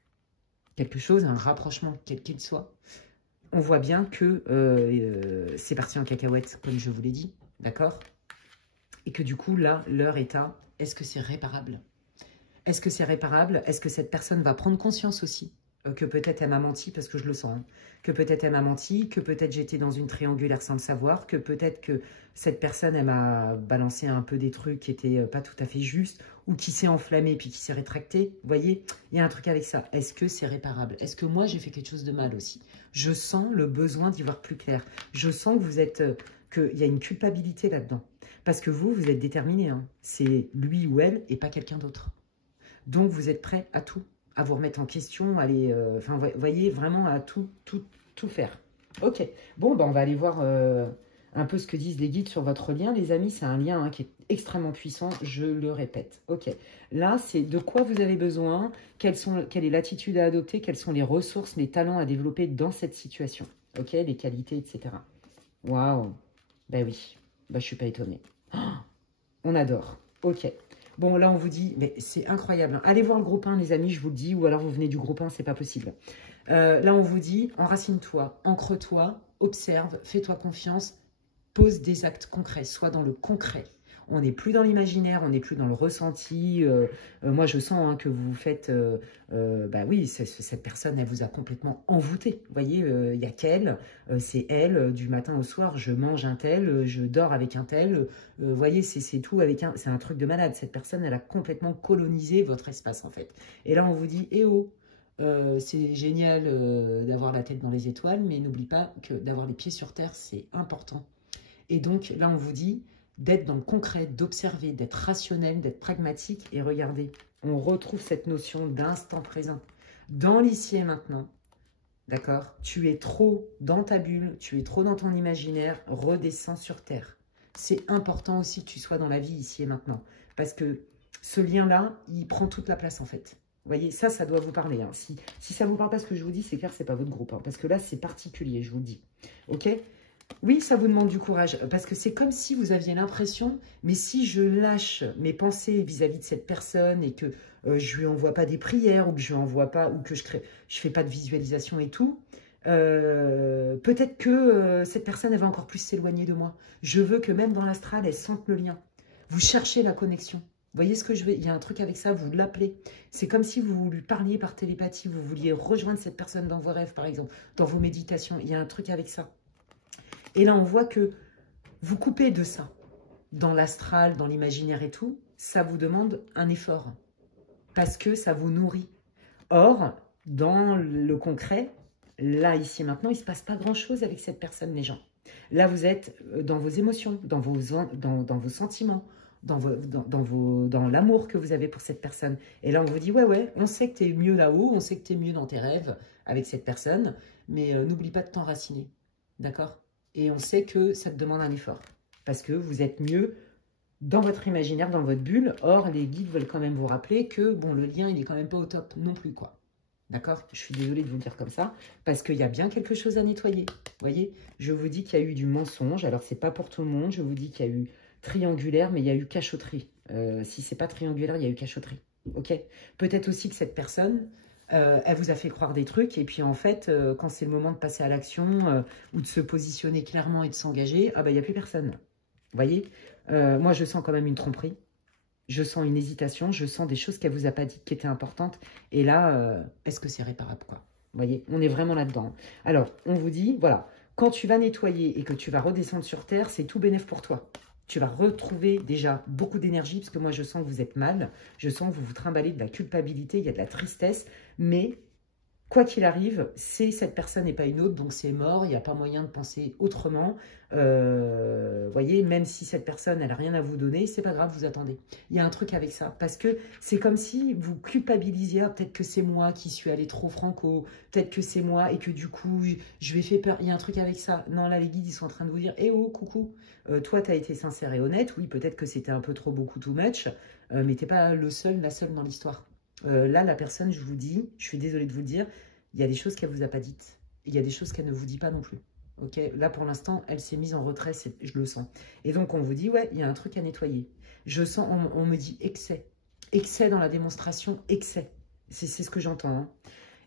quelque chose, un rapprochement, quel qu'il soit, on voit bien que c'est parti en cacahuète, comme je vous l'ai dit. D'accord? Et que du coup, là, l'heure est à, est-ce que c'est réparable? Est-ce que c'est réparable? Est-ce que cette personne va prendre conscience aussi que peut-être elle m'a menti, parce que je le sens, hein, que peut-être elle m'a menti, que peut-être j'étais dans une triangulaire sans le savoir, que peut-être que cette personne, elle m'a balancé un peu des trucs qui n'étaient pas tout à fait justes, ou qui s'est enflammé puis qui s'est rétracté. Vous voyez, il y a un truc avec ça. Est-ce que c'est réparable? Est-ce que moi, j'ai fait quelque chose de mal aussi? Je sens le besoin d'y voir plus clair. Je sens que vous êtes, qu'il y a une culpabilité là-dedans. Parce que vous êtes déterminé. Hein. C'est lui ou elle et pas quelqu'un d'autre. Donc, vous êtes prêt à tout, à vous remettre en question, à aller, enfin, vous voyez, vraiment à tout faire. Ok, bon, on va aller voir un peu ce que disent les guides sur votre lien. Les amis, c'est un lien qui est extrêmement puissant, je le répète. Ok, là, c'est de quoi vous avez besoin, quelle est l'attitude à adopter, quelles sont les ressources, les talents à développer dans cette situation. Ok, les qualités, etc. Waouh, ben oui, je ne suis pas étonnée. Oh, on adore, ok. Bon, là, on vous dit, mais c'est incroyable. Hein. Allez voir le groupe 1, les amis, je vous le dis, ou alors vous venez du groupe 1, c'est pas possible. Là, on vous dit, enracine-toi, ancre-toi, observe, fais-toi confiance, pose des actes concrets, sois dans le concret. On n'est plus dans l'imaginaire, on n'est plus dans le ressenti. Moi, je sens que vous faites... oui, cette personne, elle vous a complètement envoûté. Vous voyez, il n'y a qu'elle, c'est elle, du matin au soir, je mange un tel, je dors avec un tel. Vous voyez, c'est tout avec un... C'est un truc de malade. Cette personne, elle a complètement colonisé votre espace, en fait. Et là, on vous dit, eh oh, c'est génial d'avoir la tête dans les étoiles, mais n'oublie pas que d'avoir les pieds sur terre, c'est important. Et donc, là, on vous dit d'être dans le concret, d'observer, d'être rationnel, d'être pragmatique. Et regardez, on retrouve cette notion d'instant présent. Dans l'ici et maintenant, d'accord? Tu es trop dans ta bulle, tu es trop dans ton imaginaire, redescends sur terre. C'est important aussi que tu sois dans la vie ici et maintenant. Parce que ce lien-là, il prend toute la place en fait. Vous voyez, ça doit vous parler. Hein. Si ça ne vous parle pas ce que je vous dis, c'est clair, ce n'est pas votre groupe. Hein, parce que là, c'est particulier, je vous le dis. Ok? Oui, ça vous demande du courage, parce que c'est comme si vous aviez l'impression, mais si je lâche mes pensées vis-à-vis de cette personne et que je lui envoie pas des prières, ou que je lui envoie pas, ou que je fais pas de visualisation et tout, peut-être que cette personne, elle va encore plus s'éloigner de moi. Je veux que même dans l'astral, elle sente le lien. Vous cherchez la connexion. Vous voyez ce que je veux? Il y a un truc avec ça, vous l'appelez. C'est comme si vous lui parliez par télépathie, vous vouliez rejoindre cette personne dans vos rêves, par exemple, dans vos méditations. Il y a un truc avec ça. Et là, on voit que vous coupez de ça. Dans l'astral, dans l'imaginaire et tout, ça vous demande un effort. Parce que ça vous nourrit. Or, dans le concret, là, ici, maintenant, il ne se passe pas grand-chose avec cette personne, les gens. Là, vous êtes dans vos émotions, dans vos sentiments, dans l'amour que vous avez pour cette personne. Et là, on vous dit, ouais, on sait que tu es mieux là-haut, on sait que tu es mieux dans tes rêves avec cette personne, mais n'oublie pas de t'enraciner, d'accord? Et on sait que ça te demande un effort, parce que vous êtes mieux dans votre imaginaire, dans votre bulle. Or, les guides veulent quand même vous rappeler que, bon, le lien, il est quand même pas au top non plus, quoi. D'accord? Je suis désolée de vous le dire comme ça, parce qu'il y a bien quelque chose à nettoyer. Vous voyez? Je vous dis qu'il y a eu du mensonge. Alors, c'est pas pour tout le monde. Je vous dis qu'il y a eu triangulaire, mais il y a eu cachotterie. Si c'est pas triangulaire, il y a eu cachotterie. Ok? Peut-être aussi que cette personne, elle vous a fait croire des trucs, et puis en fait, quand c'est le moment de passer à l'action, ou de se positionner clairement et de s'engager, ah ben, il n'y a plus personne. Vous voyez? Moi, je sens quand même une tromperie. Je sens une hésitation, je sens des choses qu'elle ne vous a pas dites qui étaient importantes. Et là, est-ce que c'est réparable, quoi? Vous voyez, on est vraiment là-dedans. Alors, on vous dit, voilà, quand tu vas nettoyer et que tu vas redescendre sur Terre, c'est tout bénef pour toi. Tu vas retrouver déjà beaucoup d'énergie, parce que moi, je sens que vous êtes mal. Je sens que vous vous trimballez de la culpabilité, il y a de la tristesse. Mais, quoi qu'il arrive, c'est cette personne et pas une autre, donc c'est mort, il n'y a pas moyen de penser autrement. Voyez, même si cette personne, elle n'a rien à vous donner, c'est pas grave, vous attendez. Il y a un truc avec ça, parce que c'est comme si vous culpabilisiez, ah, peut-être que c'est moi qui suis allé trop franco, peut-être que c'est moi et que du coup, je lui ai fait peur. Il y a un truc avec ça. Non, là, les guides, ils sont en train de vous dire, eh oh, coucou, toi, tu as été sincère et honnête, oui, peut-être que c'était un peu trop beaucoup, too much, mais tu n'es pas le seul, la seule dans l'histoire. Là, la personne, je vous dis, je suis désolée de vous le dire, il y a des choses qu'elle ne vous a pas dites. Il y a des choses qu'elle ne vous dit pas non plus. Ok, là, pour l'instant, elle s'est mise en retrait, je le sens. Et donc, on vous dit, ouais, il y a un truc à nettoyer. Je sens, on me dit excès. Excès dans la démonstration, excès. C'est ce que j'entends. Hein.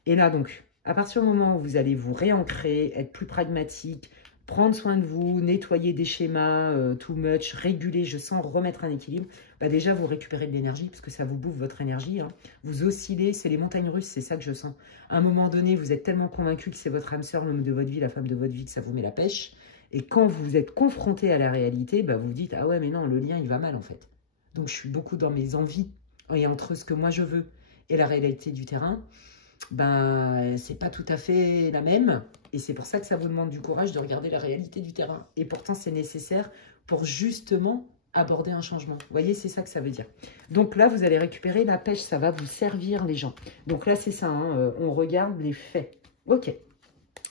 Et là, donc, à partir du moment où vous allez vous réancrer, être plus pragmatique, prendre soin de vous, nettoyer des schémas, too much, réguler, je sens remettre un équilibre, bah déjà vous récupérez de l'énergie, parce que ça vous bouffe votre énergie. Hein. Vous oscillez, c'est les montagnes russes, c'est ça que je sens. À un moment donné, vous êtes tellement convaincu que c'est votre âme sœur, l'homme de votre vie, la femme de votre vie, que ça vous met la pêche. Et quand vous êtes confronté à la réalité, bah vous vous dites, ah ouais, mais non, le lien, il va mal en fait. Donc je suis beaucoup dans mes envies, et entre ce que moi je veux et la réalité du terrain, ben, c'est pas tout à fait la même. Et c'est pour ça que ça vous demande du courage de regarder la réalité du terrain. Et pourtant, c'est nécessaire pour justement aborder un changement. Vous voyez, c'est ça que ça veut dire. Donc là, vous allez récupérer la pêche. Ça va vous servir, les gens. Donc là, c'est ça. Hein, on regarde les faits. Ok.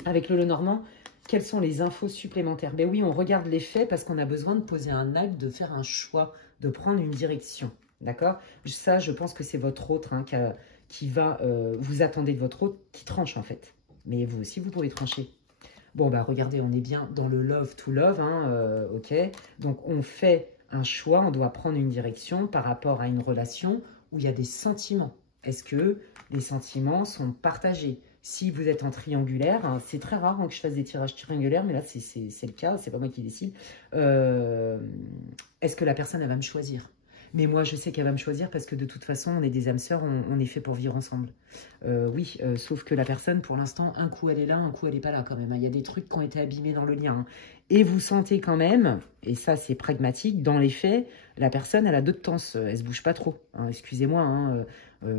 Avec le Lenormand, quelles sont les infos supplémentaires? Ben oui, on regarde les faits parce qu'on a besoin de poser un acte, de faire un choix, de prendre une direction. D'accord? Ça, je pense que c'est votre autre hein, qui va, vous attendez de votre hôte qui tranche en fait. Mais vous aussi, vous pouvez trancher. Bon, bah regardez, on est bien dans le love to love, hein, ok. Donc, on fait un choix, on doit prendre une direction par rapport à une relation où il y a des sentiments. Est-ce que les sentiments sont partagés? Si vous êtes en triangulaire, hein, c'est très rare hein, que je fasse des tirages triangulaires, mais là, c'est le cas, c'est pas moi qui décide. Est-ce que la personne, elle va me choisir? Mais moi, je sais qu'elle va me choisir parce que de toute façon, on est des âmes sœurs, on est fait pour vivre ensemble. Oui, sauf que la personne, pour l'instant, un coup elle est là, un coup elle n'est pas là quand même. Hein. Il y a des trucs qui ont été abîmés dans le lien. Hein. Et vous sentez quand même, et ça c'est pragmatique, dans les faits, la personne, elle a deux temps, elle se bouge pas trop. Hein. Excusez-moi, hein,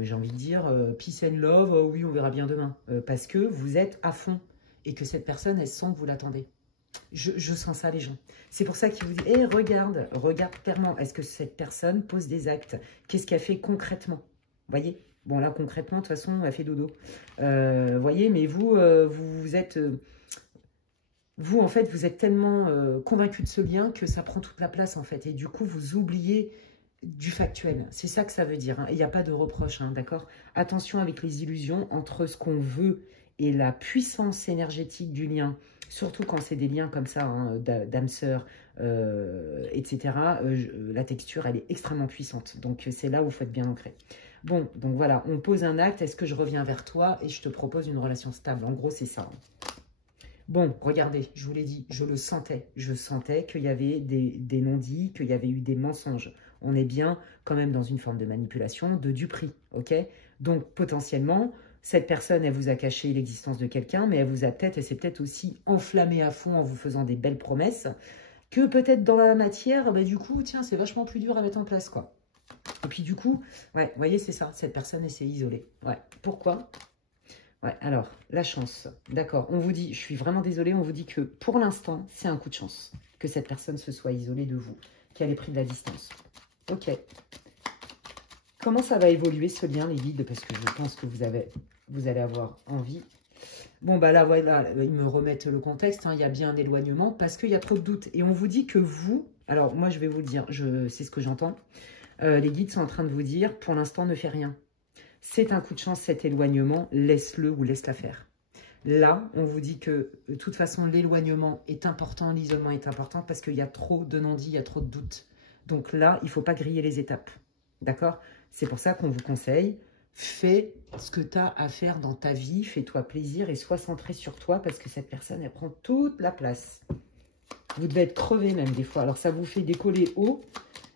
j'ai envie de dire, peace and love, oui, on verra bien demain. Parce que vous êtes à fond et que cette personne, elle sent que vous l'attendez. Je sens ça, les gens. C'est pour ça qu'il vous dit, hey, regarde clairement, est-ce que cette personne pose des actes? Qu'est-ce qu'elle fait concrètement? Voyez? Bon, là, concrètement, de toute façon, elle fait dodo. Voyez, mais vous, vous êtes... vous, en fait, vous êtes tellement convaincu de ce lien que ça prend toute la place, en fait. Et du coup, vous oubliez du factuel. C'est ça que ça veut dire. Hein. Il n'y a pas de reproche, hein, d'accord? Attention avec les illusions entre ce qu'on veut et la puissance énergétique du lien, surtout quand c'est des liens comme ça, hein, d'âme sœur, etc. La texture, elle est extrêmement puissante. Donc, c'est là où il faut être bien ancré. Bon, donc voilà, on pose un acte. Est-ce que je reviens vers toi et je te propose une relation stable? En gros, c'est ça. Bon, regardez, je vous l'ai dit, je le sentais. Je sentais qu'il y avait des non-dits, qu'il y avait eu des mensonges. On est bien quand même dans une forme de manipulation, de duperie, ok? Donc, potentiellement... cette personne, elle vous a caché l'existence de quelqu'un, mais elle s'est peut-être aussi enflammée à fond en vous faisant des belles promesses, que peut-être dans la matière, bah, du coup, tiens, c'est vachement plus dur à mettre en place, quoi. Et puis du coup, ouais, vous voyez, c'est ça, cette personne, elle s'est isolée. Ouais, pourquoi? Ouais, alors, la chance, d'accord, on vous dit, je suis vraiment désolée, on vous dit que pour l'instant, c'est un coup de chance que cette personne se soit isolée de vous, qu'elle ait pris de la distance. Ok. Comment ça va évoluer ce lien, les guides? Parce que je pense que vous allez avoir envie. Bon, bah là, voilà, ils me remettent le contexte, hein, il y a bien un éloignement parce qu'il y a trop de doutes. Et on vous dit que vous, alors moi je vais vous le dire, c'est ce que j'entends, les guides sont en train de vous dire, pour l'instant, ne fais rien. C'est un coup de chance, cet éloignement, laisse-le ou laisse-la faire. Là, on vous dit que, de toute façon, l'éloignement est important, l'isolement est important parce qu'il y a trop de non-dits, il y a trop de doutes. Donc là, il ne faut pas griller les étapes. D'accord? C'est pour ça qu'on vous conseille, fais ce que tu as à faire dans ta vie, fais-toi plaisir et sois centré sur toi parce que cette personne, elle prend toute la place. Vous devez être crevé même des fois. Alors, ça vous fait décoller haut,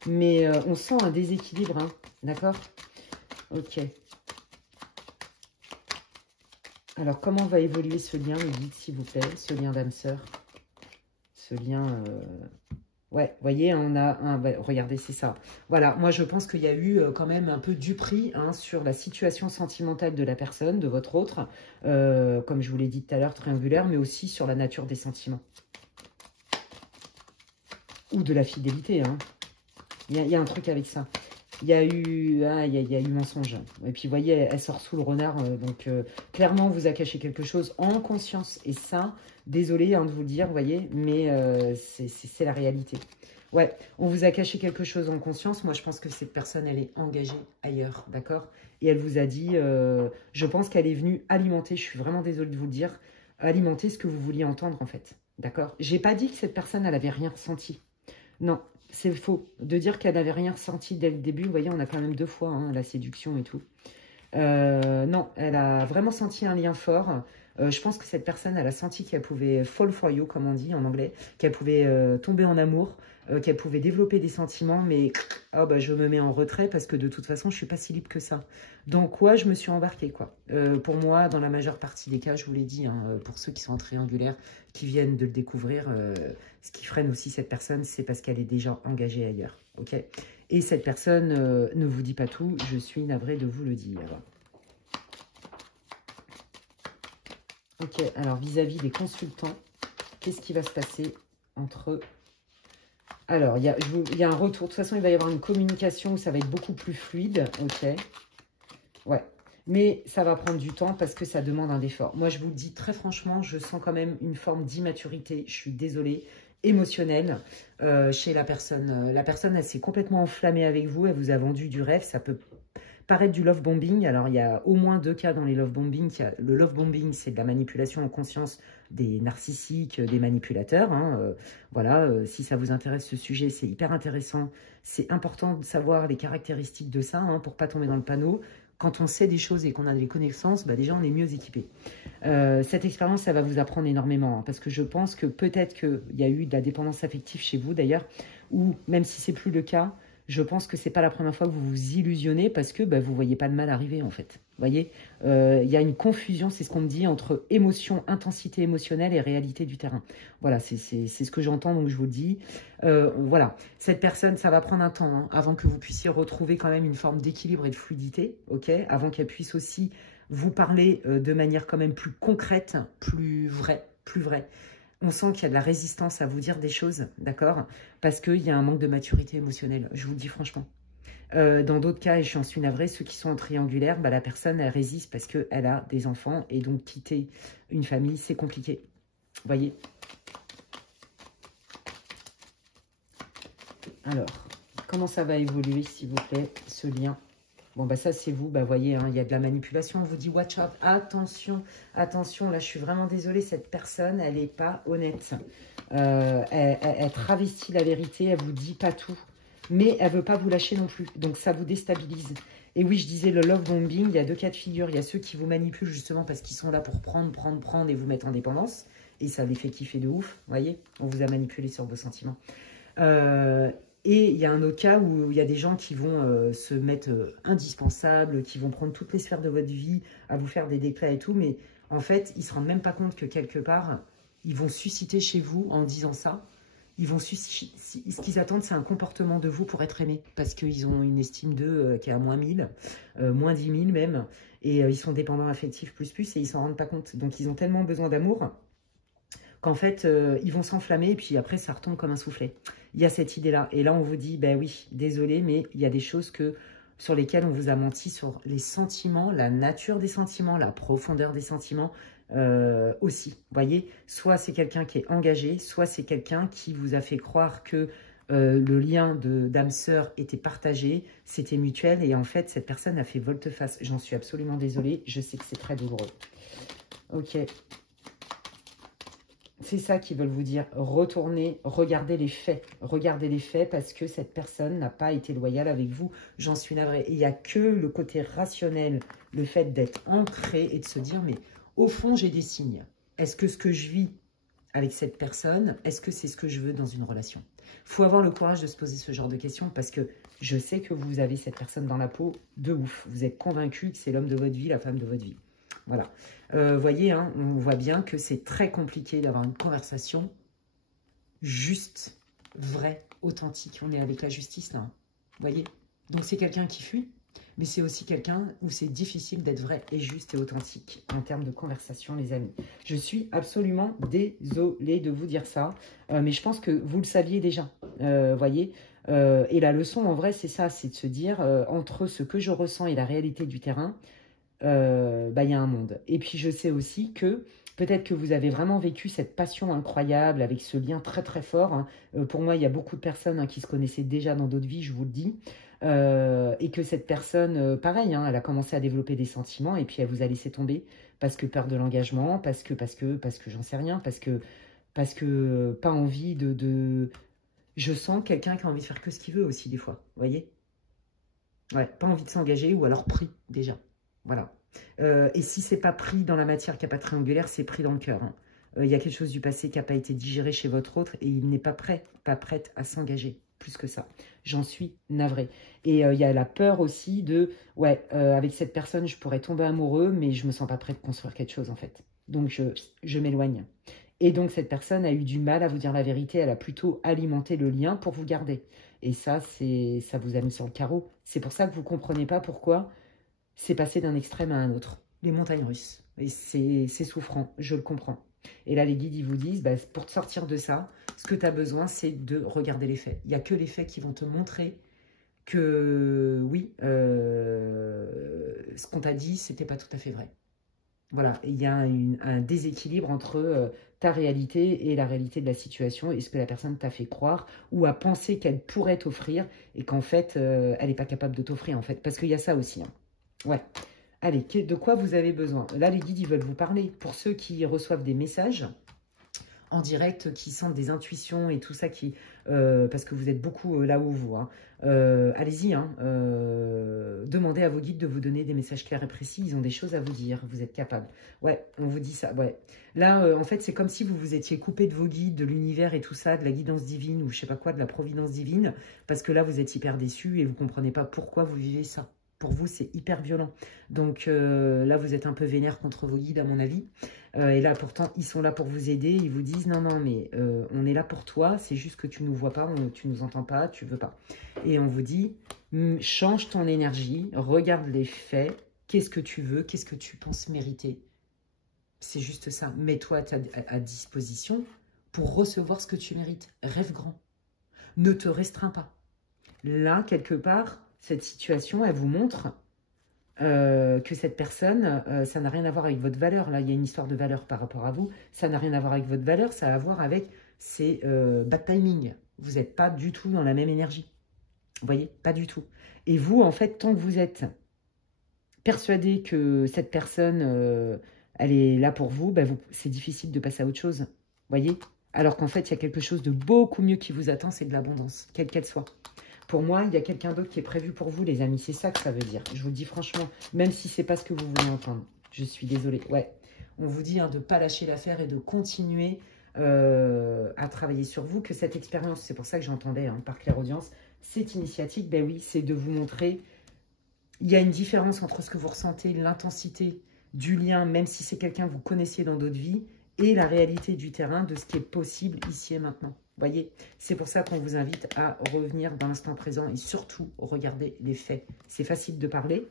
mais on sent un déséquilibre, hein, d'accord? Ok. Alors, comment va évoluer ce lien, le guide, s'il vous plaît? Ce lien d'âme-sœur. Ce lien... Ouais, vous voyez, on a un... Ouais, regardez, c'est ça. Voilà, moi, je pense qu'il y a eu quand même un peu du prix hein, sur la situation sentimentale de la personne, de votre autre, comme je vous l'ai dit tout à l'heure, triangulaire, mais aussi sur la nature des sentiments. Ou de la fidélité, hein. Il y a un truc avec ça. Il y a eu mensonge. Et puis, vous voyez, elle sort sous le renard. Donc, clairement, on vous a caché quelque chose en conscience. Et ça, désolé hein, de vous le dire, vous voyez, mais c'est la réalité. Ouais, on vous a caché quelque chose en conscience. Moi, je pense que cette personne, elle est engagée ailleurs, d'accord? Et elle vous a dit, je pense qu'elle est venue alimenter, je suis vraiment désolée de vous le dire, alimenter ce que vous vouliez entendre, en fait. D'accord? J'ai pas dit que cette personne, elle avait rien ressenti. Non, c'est faux. De dire qu'elle n'avait rien ressenti dès le début, vous voyez, on a quand même 2 fois hein, la séduction et tout. Non, elle a vraiment senti un lien fort. Je pense que cette personne, elle a senti qu'elle pouvait fall for you, comme on dit en anglais, qu'elle pouvait tomber en amour, qu'elle pouvait développer des sentiments, mais oh, bah, je me mets en retrait parce que de toute façon, je suis pas si libre que ça. Donc, quoi, je me suis embarquée, quoi. Pour moi, dans la majeure partie des cas, je vous l'ai dit, hein, pour ceux qui sont en triangulaire, qui viennent de le découvrir, ce qui freine aussi cette personne, c'est parce qu'elle est déjà engagée ailleurs, ok? Et cette personne ne vous dit pas tout, je suis navrée de vous le dire. Ok, alors vis-à-vis des consultants, qu'est-ce qui va se passer entre eux? Alors, il y a un retour. De toute façon, il va y avoir une communication où ça va être beaucoup plus fluide. Ok. Ouais. Mais ça va prendre du temps parce que ça demande un effort. Moi, je vous le dis très franchement, je sens quand même une forme d'immaturité. Je suis désolée. Émotionnelle chez la personne. La personne, elle s'est complètement enflammée avec vous. Elle vous a vendu du rêve. Ça peut paraître du love bombing. Alors, il y a au moins 2 cas dans les love bombing. Le love bombing, c'est de la manipulation en conscience des narcissiques, des manipulateurs. Hein. Voilà, si ça vous intéresse ce sujet, c'est hyper intéressant. C'est important de savoir les caractéristiques de ça hein, pour ne pas tomber dans le panneau. Quand on sait des choses et qu'on a des connaissances, bah déjà, on est mieux équipé. Cette expérience, ça va vous apprendre énormément. Hein, parce que je pense que peut-être qu'il y a eu de la dépendance affective chez vous, d'ailleurs, ou même si c'est plus le cas, je pense que c'est pas la première fois que vous vous illusionnez parce que bah, vous voyez pas de mal arriver, en fait. Vous voyez, il y a une confusion, c'est ce qu'on me dit, entre émotion, intensité émotionnelle et réalité du terrain. Voilà, c'est ce que j'entends, donc je vous le dis. Voilà, cette personne, ça va prendre un temps hein, avant que vous puissiez retrouver quand même une forme d'équilibre et de fluidité, ok? Avant qu'elle puisse aussi vous parler de manière quand même plus concrète, plus vraie, plus vraie. On sent qu'il y a de la résistance à vous dire des choses, d'accord? Parce qu'il y a un manque de maturité émotionnelle, je vous le dis franchement. Dans d'autres cas, et je suis navrée, ceux qui sont en triangulaire, bah, la personne, elle résiste parce qu'elle a des enfants et donc quitter une famille, c'est compliqué. Vous voyez? Alors, comment ça va évoluer, s'il vous plaît, ce lien? Bon, bah ça, c'est vous. Bah, voyez, hein, il y a de la manipulation. On vous dit, watch out, attention, attention. Là, je suis vraiment désolée, cette personne, elle n'est pas honnête. Elle travestit la vérité, elle vous dit pas tout. Mais elle ne veut pas vous lâcher non plus. Donc, ça vous déstabilise. Et oui, je disais, le love bombing, il y a 2 cas de figure. Il y a ceux qui vous manipulent justement parce qu'ils sont là pour prendre et vous mettre en dépendance. Et ça les fait kiffer de ouf. Vous voyez, on vous a manipulé sur vos sentiments. Et il y a un autre cas où il y a des gens qui vont se mettre indispensables, qui vont prendre toutes les sphères de votre vie, à vous faire des déclats et tout, mais en fait, ils ne se rendent même pas compte que quelque part, ils vont susciter chez vous, en disant ça, ce qu'ils attendent, c'est un comportement de vous pour être aimé, parce qu'ils ont une estime d'eux qui est à moins 1000, moins 10 000 même, et ils sont dépendants affectifs plus, et ils ne s'en rendent pas compte. Donc, ils ont tellement besoin d'amour qu'en fait, ils vont s'enflammer et puis après, ça retombe comme un soufflet. Il y a cette idée-là. Et là, on vous dit, ben oui, désolé, mais il y a des choses sur lesquelles on vous a menti, sur les sentiments, la nature des sentiments, la profondeur des sentiments aussi. Vous voyez, soit c'est quelqu'un qui est engagé, soit c'est quelqu'un qui vous a fait croire que le lien d'âme-sœur était partagé, c'était mutuel, et en fait, cette personne a fait volte-face. J'en suis absolument désolée, je sais que c'est très douloureux. Ok. C'est ça qu'ils veulent vous dire. Retournez, regardez les faits. Regardez les faits parce que cette personne n'a pas été loyale avec vous. J'en suis navrée. Et il n'y a que le côté rationnel, le fait d'être ancré et de se dire, mais au fond, j'ai des signes. Est-ce que ce que je vis avec cette personne, est-ce que c'est ce que je veux dans une relation? Il faut avoir le courage de se poser ce genre de questions parce que je sais que vous avez cette personne dans la peau de ouf. Vous êtes convaincu que c'est l'homme de votre vie, la femme de votre vie. Voilà. Voyez, hein, on voit bien que c'est très compliqué d'avoir une conversation juste, vraie, authentique. On est avec la justice, là. Voyez? Donc, c'est quelqu'un qui fuit, mais c'est aussi quelqu'un où c'est difficile d'être vrai et juste et authentique en termes de conversation, les amis. Je suis absolument désolée de vous dire ça, mais je pense que vous le saviez déjà, voyez? Et la leçon, en vrai, c'est ça, c'est de se dire, entre ce que je ressens et la réalité du terrain, y a un monde. Et puis je sais aussi que peut-être que vous avez vraiment vécu cette passion incroyable avec ce lien très très fort. Hein. Pour moi, il y a beaucoup de personnes hein, qui se connaissaient déjà dans d'autres vies, je vous le dis. Et que cette personne, pareil, hein, elle a commencé à développer des sentiments et puis elle vous a laissé tomber parce que peur de l'engagement, parce que j'en sais rien, parce que pas envie de... Je sens quelqu'un qui a envie de faire que ce qu'il veut aussi des fois, vous voyez? Ouais, pas envie de s'engager ou alors pris déjà. Voilà. Et si c'est pas pris dans la matière qui n'a pas triangulaire, c'est pris dans le cœur. Hein. Il y a quelque chose du passé qui n'a pas été digéré chez votre autre et il n'est pas prêt, pas prête à s'engager. Plus que ça. J'en suis navrée. Et il y a la peur aussi de, ouais, avec cette personne, je pourrais tomber amoureux, mais je me sens pas prête de construire quelque chose en fait. Donc je m'éloigne. Et donc cette personne a eu du mal à vous dire la vérité. Elle a plutôt alimenté le lien pour vous garder. Et ça vous a mis sur le carreau. C'est pour ça que vous ne comprenez pas pourquoi c'est passé d'un extrême à un autre. Les montagnes russes. Et c'est souffrant, je le comprends. Et là, les guides, ils vous disent, bah, pour te sortir de ça, ce que tu as besoin, c'est de regarder les faits. Il n'y a que les faits qui vont te montrer que, oui, ce qu'on t'a dit, c'était pas tout à fait vrai. Voilà, il y a un déséquilibre entre ta réalité et la réalité de la situation et ce que la personne t'a fait croire ou a pensé qu'elle pourrait t'offrir et qu'en fait, elle n'est pas capable de t'offrir, en fait. Parce qu'il y a ça aussi. Hein. Ouais. Allez, de quoi vous avez besoin? Là, les guides, ils veulent vous parler. Pour ceux qui reçoivent des messages en direct, qui sentent des intuitions et tout ça, parce que vous êtes beaucoup là où vous. Hein. Allez-y, hein, demandez à vos guides de vous donner des messages clairs et précis. Ils ont des choses à vous dire. Vous êtes capable. Ouais, on vous dit ça. Ouais. Là, en fait, c'est comme si vous vous étiez coupé de vos guides, de l'univers et tout ça, de la guidance divine ou je sais pas quoi, de la providence divine, parce que là, vous êtes hyper déçus et vous comprenez pas pourquoi vous vivez ça. Pour vous, c'est hyper violent. Donc là, vous êtes un peu vénère contre vos guides, à mon avis. Et là, pourtant, ils sont là pour vous aider. Ils vous disent, non, non, mais on est là pour toi. C'est juste que tu ne nous vois pas, tu ne nous entends pas, tu veux pas. Et on vous dit, change ton énergie, regarde les faits. Qu'est-ce que tu veux? Qu'est-ce que tu penses mériter? C'est juste ça. Mets-toi à disposition pour recevoir ce que tu mérites. Rêve grand. Ne te restreins pas. Là, quelque part, cette situation, elle vous montre que cette personne, ça n'a rien à voir avec votre valeur. Là, il y a une histoire de valeur par rapport à vous. Ça n'a rien à voir avec votre valeur, ça a à voir avec ces bad timing. Vous n'êtes pas du tout dans la même énergie. Vous voyez? Pas du tout. Et vous, en fait, tant que vous êtes persuadé que cette personne, elle est là pour vous, bah c'est difficile de passer à autre chose. Vous voyez? Alors qu'en fait, il y a quelque chose de beaucoup mieux qui vous attend, c'est de l'abondance, quelle qu'elle soit. Pour moi, il y a quelqu'un d'autre qui est prévu pour vous, les amis. C'est ça que ça veut dire. Je vous le dis franchement, même si c'est pas ce que vous voulez entendre. Je suis désolée. Ouais, on vous dit hein, de ne pas lâcher l'affaire et de continuer à travailler sur vous, que cette expérience, c'est pour ça que j'entendais par clairaudience, cette initiatique, ben oui, c'est de vous montrer, il y a une différence entre ce que vous ressentez, l'intensité du lien, même si c'est quelqu'un que vous connaissiez dans d'autres vies, et la réalité du terrain, de ce qui est possible ici et maintenant. Vous voyez, c'est pour ça qu'on vous invite à revenir dans l'instant présent et surtout, regardez les faits. C'est facile de parler.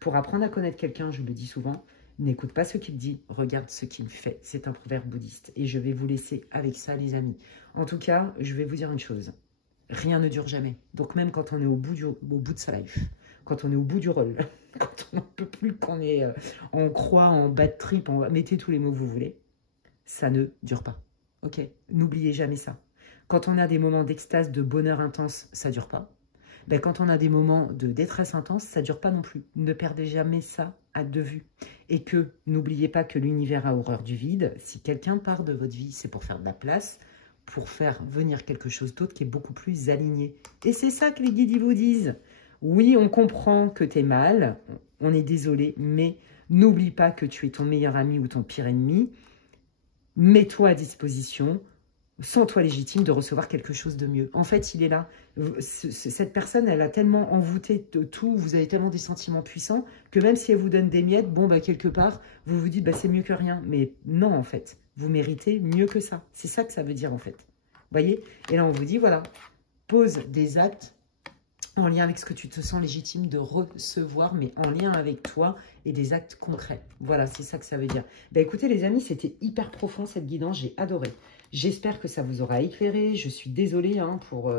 Pour apprendre à connaître quelqu'un, je le dis souvent, n'écoute pas ce qu'il dit, regarde ce qu'il fait. C'est un proverbe bouddhiste. Et je vais vous laisser avec ça, les amis. En tout cas, je vais vous dire une chose. Rien ne dure jamais. Donc même quand on est au bout de sa life, quand on est au bout du rôle, quand on n'en peut plus, qu'on est en croix, en bad trip, mettez tous les mots que vous voulez, ça ne dure pas. Ok? N'oubliez jamais ça. Quand on a des moments d'extase, de bonheur intense, ça ne dure pas. Ben, quand on a des moments de détresse intense, ça ne dure pas non plus. Ne perdez jamais ça de vue. Et que n'oubliez pas que l'univers a horreur du vide. Si quelqu'un part de votre vie, c'est pour faire de la place, pour faire venir quelque chose d'autre qui est beaucoup plus aligné. Et c'est ça que les guides vous disent. Oui, on comprend que tu es mal, on est désolé, mais n'oublie pas que tu es ton meilleur ami ou ton pire ennemi. Mets-toi à disposition. Sens-toi légitime de recevoir quelque chose de mieux. En fait, il est là. Cette personne, elle a tellement envoûté de tout, vous avez tellement des sentiments puissants, que même si elle vous donne des miettes, bon, bah, quelque part, vous vous dites, bah, c'est mieux que rien. Mais non, en fait, vous méritez mieux que ça. C'est ça que ça veut dire, en fait. Vous voyez? Et là, on vous dit, voilà, pose des actes en lien avec ce que tu te sens légitime de recevoir, mais en lien avec toi et des actes concrets. Voilà, c'est ça que ça veut dire. Bah, écoutez, les amis, c'était hyper profond, cette guidance, j'ai adoré. J'espère que ça vous aura éclairé. Je suis désolée pour...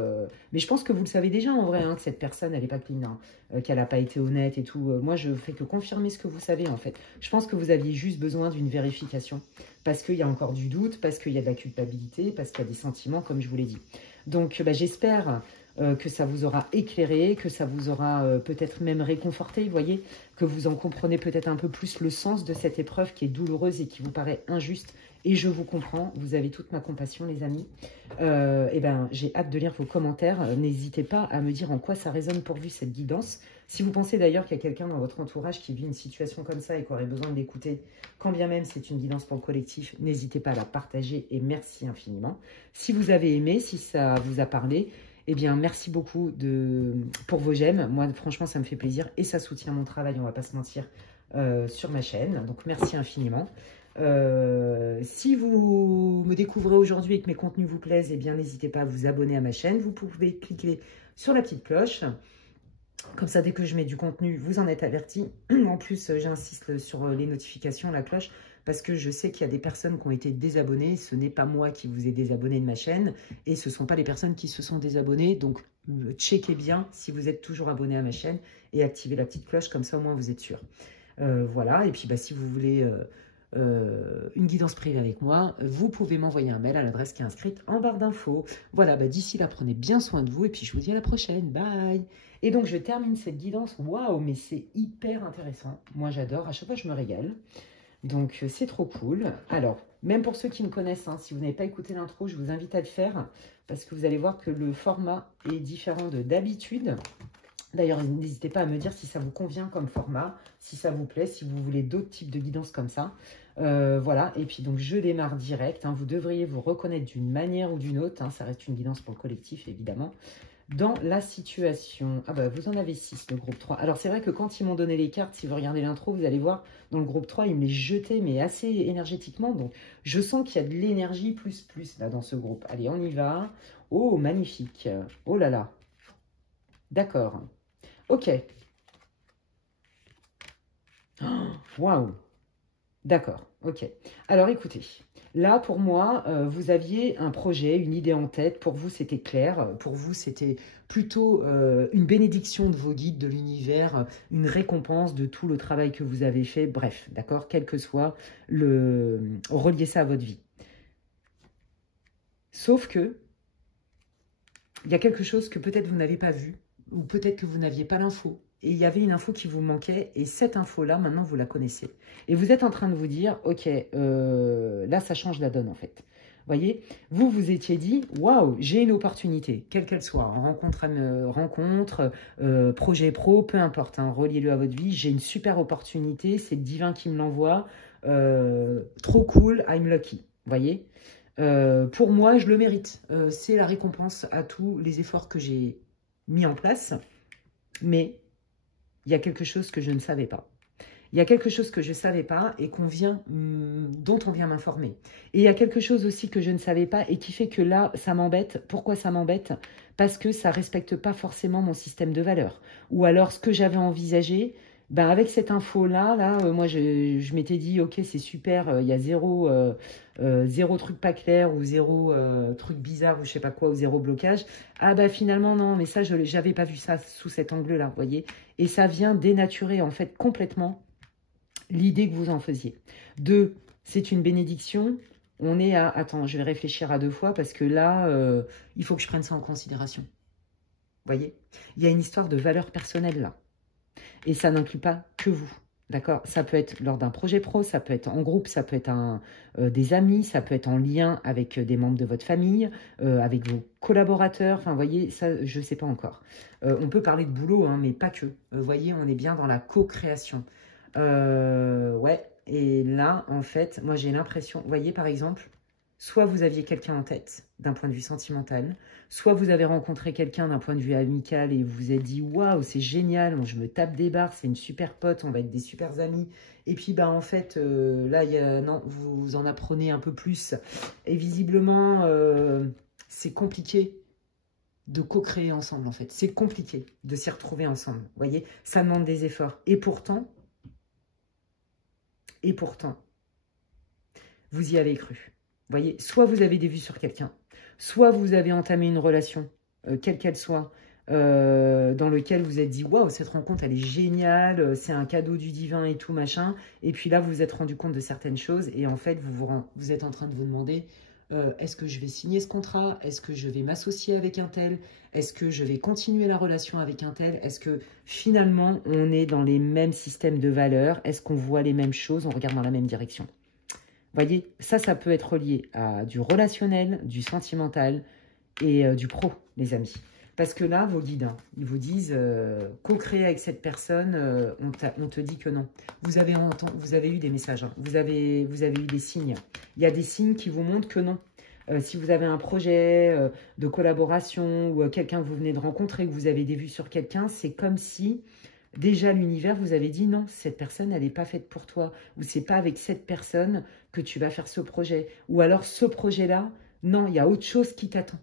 Mais je pense que vous le savez déjà en vrai, que cette personne, elle n'est pas clean, qu'elle n'a pas été honnête et tout. Moi, je ne fais que confirmer ce que vous savez en fait. Je pense que vous aviez juste besoin d'une vérification. Parce qu'il y a encore du doute, parce qu'il y a de la culpabilité, parce qu'il y a des sentiments, comme je vous l'ai dit. Donc, j'espère que ça vous aura éclairé, que ça vous aura peut-être même réconforté, vous voyez, que vous en comprenez peut-être un peu plus le sens de cette épreuve qui est douloureuse et qui vous paraît injuste. Et je vous comprends, vous avez toute ma compassion, les amis. J'ai hâte de lire vos commentaires. N'hésitez pas à me dire en quoi ça résonne pour vous, cette guidance. Si vous pensez d'ailleurs qu'il y a quelqu'un dans votre entourage qui vit une situation comme ça et qui aurait besoin de l'écouter, quand bien même c'est une guidance pour le collectif, n'hésitez pas à la partager et merci infiniment. Si vous avez aimé, si ça vous a parlé, eh bien, merci beaucoup pour vos j'aime. Moi, franchement, ça me fait plaisir et ça soutient mon travail, on ne va pas se mentir, sur ma chaîne. Donc, merci infiniment. Si vous me découvrez aujourd'hui et que mes contenus vous plaisent, eh bien, n'hésitez pas à vous abonner à ma chaîne. Vous pouvez cliquer sur la petite cloche. Comme ça, dès que je mets du contenu, vous en êtes avertis. En plus, j'insiste sur les notifications, la cloche, parce que je sais qu'il y a des personnes qui ont été désabonnées. Ce n'est pas moi qui vous ai désabonné de ma chaîne et ce ne sont pas les personnes qui se sont désabonnées. Donc, checkez bien si vous êtes toujours abonné à ma chaîne et activez la petite cloche, comme ça au moins vous êtes sûr. Voilà, et puis si vous voulez une guidance privée avec moi, vous pouvez m'envoyer un mail à l'adresse qui est inscrite en barre d'infos. Voilà, d'ici là, prenez bien soin de vous et puis je vous dis à la prochaine. Bye. Et donc, je termine cette guidance. Waouh, mais c'est hyper intéressant. Moi, j'adore. À chaque fois, je me régale. Donc, c'est trop cool. Alors, même pour ceux qui me connaissent, si vous n'avez pas écouté l'intro, je vous invite à le faire parce que vous allez voir que le format est différent de d'habitude. D'ailleurs, n'hésitez pas à me dire si ça vous convient comme format, si ça vous plaît, si vous voulez d'autres types de guidances comme ça. Voilà, et puis donc je démarre direct. Vous devriez vous reconnaître d'une manière ou d'une autre. Ça reste une guidance pour le collectif, évidemment. Dans la situation, vous en avez 6, le groupe 3. Alors, c'est vrai que quand ils m'ont donné les cartes, si vous regardez l'intro, vous allez voir, dans le groupe 3, ils me les jetaient, mais assez énergétiquement. Donc, je sens qu'il y a de l'énergie plus, là, dans ce groupe. Allez, on y va. Oh, magnifique. Oh là là. D'accord. Ok. Waouh. D'accord, ok. Alors écoutez, là pour moi, vous aviez un projet, une idée en tête. Pour vous, c'était clair. Pour vous, c'était plutôt une bénédiction de vos guides, de l'univers, une récompense de tout le travail que vous avez fait. Bref, d'accord, quel que soit reliez ça à votre vie. Sauf que, il y a quelque chose que peut-être vous n'avez pas vu, ou peut-être que vous n'aviez pas l'info. Et il y avait une info qui vous manquait, et cette info-là, maintenant, vous la connaissez. Et vous êtes en train de vous dire, ok, là, ça change la donne, en fait. Vous voyez, vous vous étiez dit, waouh, j'ai une opportunité, quelle qu'elle soit, rencontre, projet pro, peu importe, reliez-le à votre vie, j'ai une super opportunité, c'est le divin qui me l'envoie, trop cool, I'm lucky. Vous voyez, Pour moi, je le mérite. C'est la récompense à tous les efforts que j'ai mis en place. Mais il y a quelque chose que je ne savais pas. Il y a quelque chose que je ne savais pas et dont on vient m'informer. Et il y a quelque chose aussi que je ne savais pas et qui fait que là, ça m'embête. Pourquoi ça m'embête? Parce que ça ne respecte pas forcément mon système de valeurs. Ou alors, ce que j'avais envisagé, ben avec cette info-là, moi, je m'étais dit, ok, c'est super, il y a zéro truc pas clair ou zéro truc bizarre ou je sais pas quoi, ou zéro blocage. Ah bah finalement, non, mais ça, je n'avais pas vu ça sous cet angle-là, vous voyez. Et ça vient dénaturer, en fait, complètement l'idée que vous en faisiez. 2, c'est une bénédiction. On est à... Attends, je vais réfléchir à 2 fois parce que là, il faut que je prenne ça en considération. Vous voyez? Il y a une histoire de valeur personnelle là. Et ça n'inclut pas que vous. D'accord? Ça peut être lors d'un projet pro, ça peut être en groupe, ça peut être des amis, ça peut être en lien avec des membres de votre famille, avec vos collaborateurs. Enfin, vous voyez, ça, je ne sais pas encore. On peut parler de boulot, hein, mais pas que. Vous voyez, on est bien dans la co-création. Ouais, et là, en fait, moi, j'ai l'impression... Vous voyez, par exemple, soit vous aviez quelqu'un en tête d'un point de vue sentimental, soit vous avez rencontré quelqu'un d'un point de vue amical et vous vous êtes dit « Waouh, c'est génial, moi, je me tape des barres, c'est une super pote, on va être des super amis. » Et puis, bah, en fait, là, non, vous en apprenez un peu plus. Et visiblement, c'est compliqué de co-créer ensemble, en fait. C'est compliqué de s'y retrouver ensemble. Vous voyez, ça demande des efforts. Et pourtant, vous y avez cru. Vous voyez, soit vous avez des vues sur quelqu'un, soit vous avez entamé une relation, quelle qu'elle soit, dans lequel vous êtes dit « Waouh, cette rencontre, elle est géniale, c'est un cadeau du divin et tout, machin. » Et puis là, vous vous êtes rendu compte de certaines choses et en fait, vous êtes en train de vous demander est-ce que je vais signer ce contrat? Est-ce que je vais m'associer avec un tel? Est-ce que je vais continuer la relation avec un tel? Est-ce que finalement, on est dans les mêmes systèmes de valeurs? Est-ce qu'on voit les mêmes choses? On regarde dans la même direction? Vous voyez, ça peut être lié à du relationnel, du sentimental et du pro, les amis. Parce que là, vos guides, hein, ils vous disent co-créer avec cette personne, on te dit que non. Vous avez eu des messages, hein, vous avez eu des signes. Il y a des signes qui vous montrent que non. Si vous avez un projet de collaboration ou quelqu'un que vous venez de rencontrer, que vous avez des vues sur quelqu'un, c'est comme si déjà l'univers vous avait dit non, cette personne, elle n'est pas faite pour toi. Ou c'est pas avec cette personne que tu vas faire ce projet. Ou alors ce projet-là, non, il y a autre chose qui t'attend.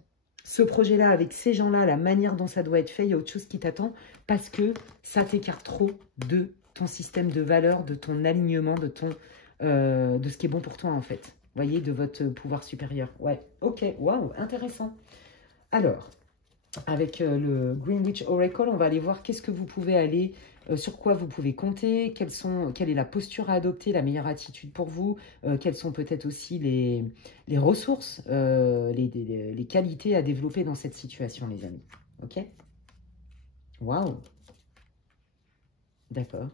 Ce projet-là, avec ces gens-là, la manière dont ça doit être fait, il y a autre chose qui t'attend parce que ça t'écarte trop de ton système de valeurs, de ton alignement, de ce qui est bon pour toi, en fait. Vous voyez, de votre pouvoir supérieur. Ouais, ok, waouh, intéressant. Alors, avec le Greenwich Oracle, on va aller voir qu'est-ce que vous pouvez aller, sur quoi vous pouvez compter, quelle est la posture à adopter, la meilleure attitude pour vous, quelles sont peut-être aussi les ressources, les qualités à développer dans cette situation, les amis. Ok? Waouh! D'accord.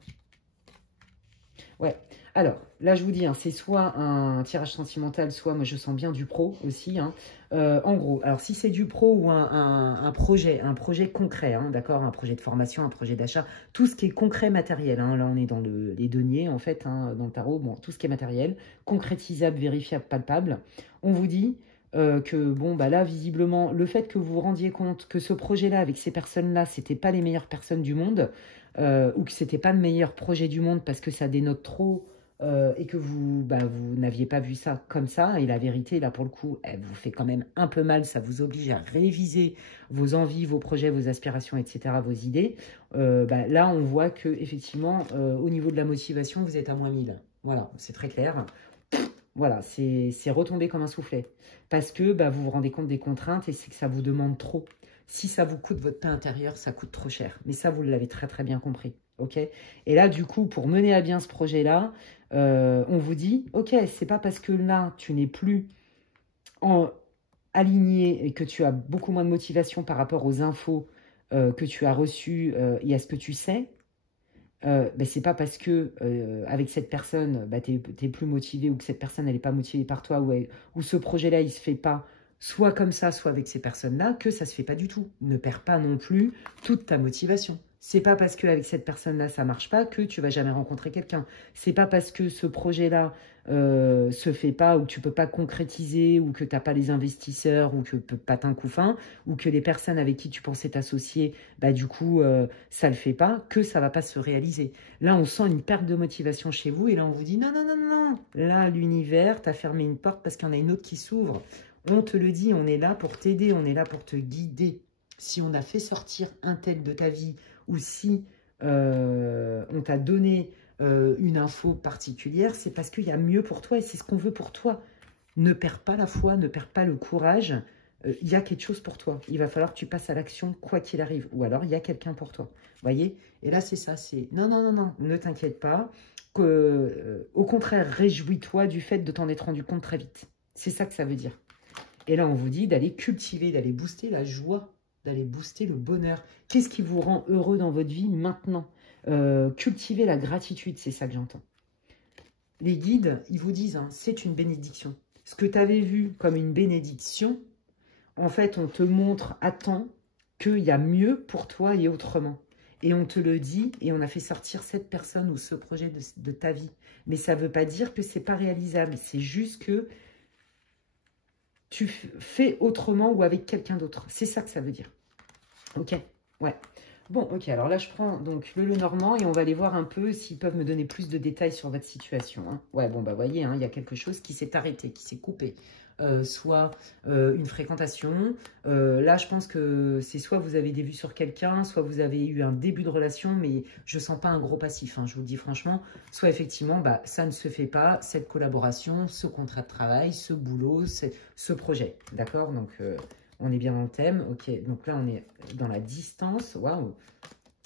Ouais. Alors, là, je vous dis, hein, c'est soit un tirage sentimental, soit, moi, je sens bien du pro aussi. Hein. En gros, alors, si c'est du pro ou un projet concret, hein, d'accord, un projet de formation, un projet d'achat, tout ce qui est concret matériel. Hein, là, on est dans les deniers, en fait, hein, dans le tarot. Bon, tout ce qui est matériel, concrétisable, vérifiable, palpable. On vous dit que, bon, bah là, visiblement, le fait que vous vous rendiez compte que ce projet-là, avec ces personnes-là, c'était pas les meilleures personnes du monde, ou que c'était pas le meilleur projet du monde parce que ça dénote trop et que vous n'aviez pas vu ça comme ça. Et la vérité, là, pour le coup, elle vous fait quand même un peu mal. Ça vous oblige à réviser vos envies, vos projets, vos aspirations, etc., vos idées. Là, on voit que effectivement, au niveau de la motivation, vous êtes à -1000. Voilà, c'est très clair. Voilà, c'est retombé comme un soufflet. Parce que vous vous rendez compte des contraintes et c'est que ça vous demande trop. Si ça vous coûte votre paix intérieure, ça coûte trop cher. Mais ça, vous l'avez très très bien compris. Ok. Et là, du coup, pour mener à bien ce projet-là, on vous dit, ok, c'est pas parce que là, tu n'es plus aligné et que tu as beaucoup moins de motivation par rapport aux infos que tu as reçues et à ce que tu sais, c'est pas parce que avec cette personne, tu n'es plus motivé ou que cette personne n'est pas motivée par toi ou ce projet-là, il se fait pas soit comme ça, soit avec ces personnes-là, que ça ne se fait pas du tout. Ne perds pas non plus toute ta motivation. C'est pas parce qu'avec cette personne-là, ça marche pas que tu vas jamais rencontrer quelqu'un. C'est pas parce que ce projet-là se fait pas ou que tu peux pas concrétiser ou que tu n'as pas les investisseurs ou que patin couffin ou que les personnes avec qui tu pensais t'associer, bah du coup, ça le fait pas, que ça va pas se réaliser. Là, on sent une perte de motivation chez vous et là, on vous dit non, non, non, non, non. Là, l'univers t'a fermé une porte parce qu'il y en a une autre qui s'ouvre. On te le dit, on est là pour t'aider, on est là pour te guider. Si on a fait sortir un tel de ta vie ou si on t'a donné une info particulière, c'est parce qu'il y a mieux pour toi et c'est ce qu'on veut pour toi. Ne perds pas la foi, ne perds pas le courage. Il y a quelque chose pour toi. Il va falloir que tu passes à l'action quoi qu'il arrive. Ou alors, il y a quelqu'un pour toi. Voyez? Et là, c'est ça. C'est non, non, non, non, ne t'inquiète pas. Au contraire, réjouis-toi du fait de t'en être rendu compte très vite. C'est ça que ça veut dire. Et là, on vous dit d'aller cultiver, d'aller booster la joie, d'aller booster le bonheur. Qu'est-ce qui vous rend heureux dans votre vie maintenant? Cultiver la gratitude, c'est ça que j'entends. Les guides, ils vous disent, hein, c'est une bénédiction. Ce que tu avais vu comme une bénédiction, en fait, on te montre à temps qu'il y a mieux pour toi et autrement. Et on te le dit et on a fait sortir cette personne ou ce projet de ta vie. Mais ça ne veut pas dire que ce n'est pas réalisable. C'est juste que tu fais autrement ou avec quelqu'un d'autre. C'est ça que ça veut dire. Ok, ouais. Bon, ok, alors là, je prends donc le Lenormand et on va aller voir un peu s'ils peuvent me donner plus de détails sur votre situation. Hein. Ouais, bon, bah, voyez, hein, il y a quelque chose qui s'est arrêté, qui s'est coupé. Soit une fréquentation. Là, je pense que c'est soit vous avez des vues sur quelqu'un, soit vous avez eu un début de relation, mais je ne sens pas un gros passif, hein, je vous le dis franchement. Soit effectivement, bah, ça ne se fait pas, cette collaboration, ce contrat de travail, ce boulot, ce projet. D'accord? Donc, on est bien dans le thème. Ok, donc là, on est dans la distance. Waouh!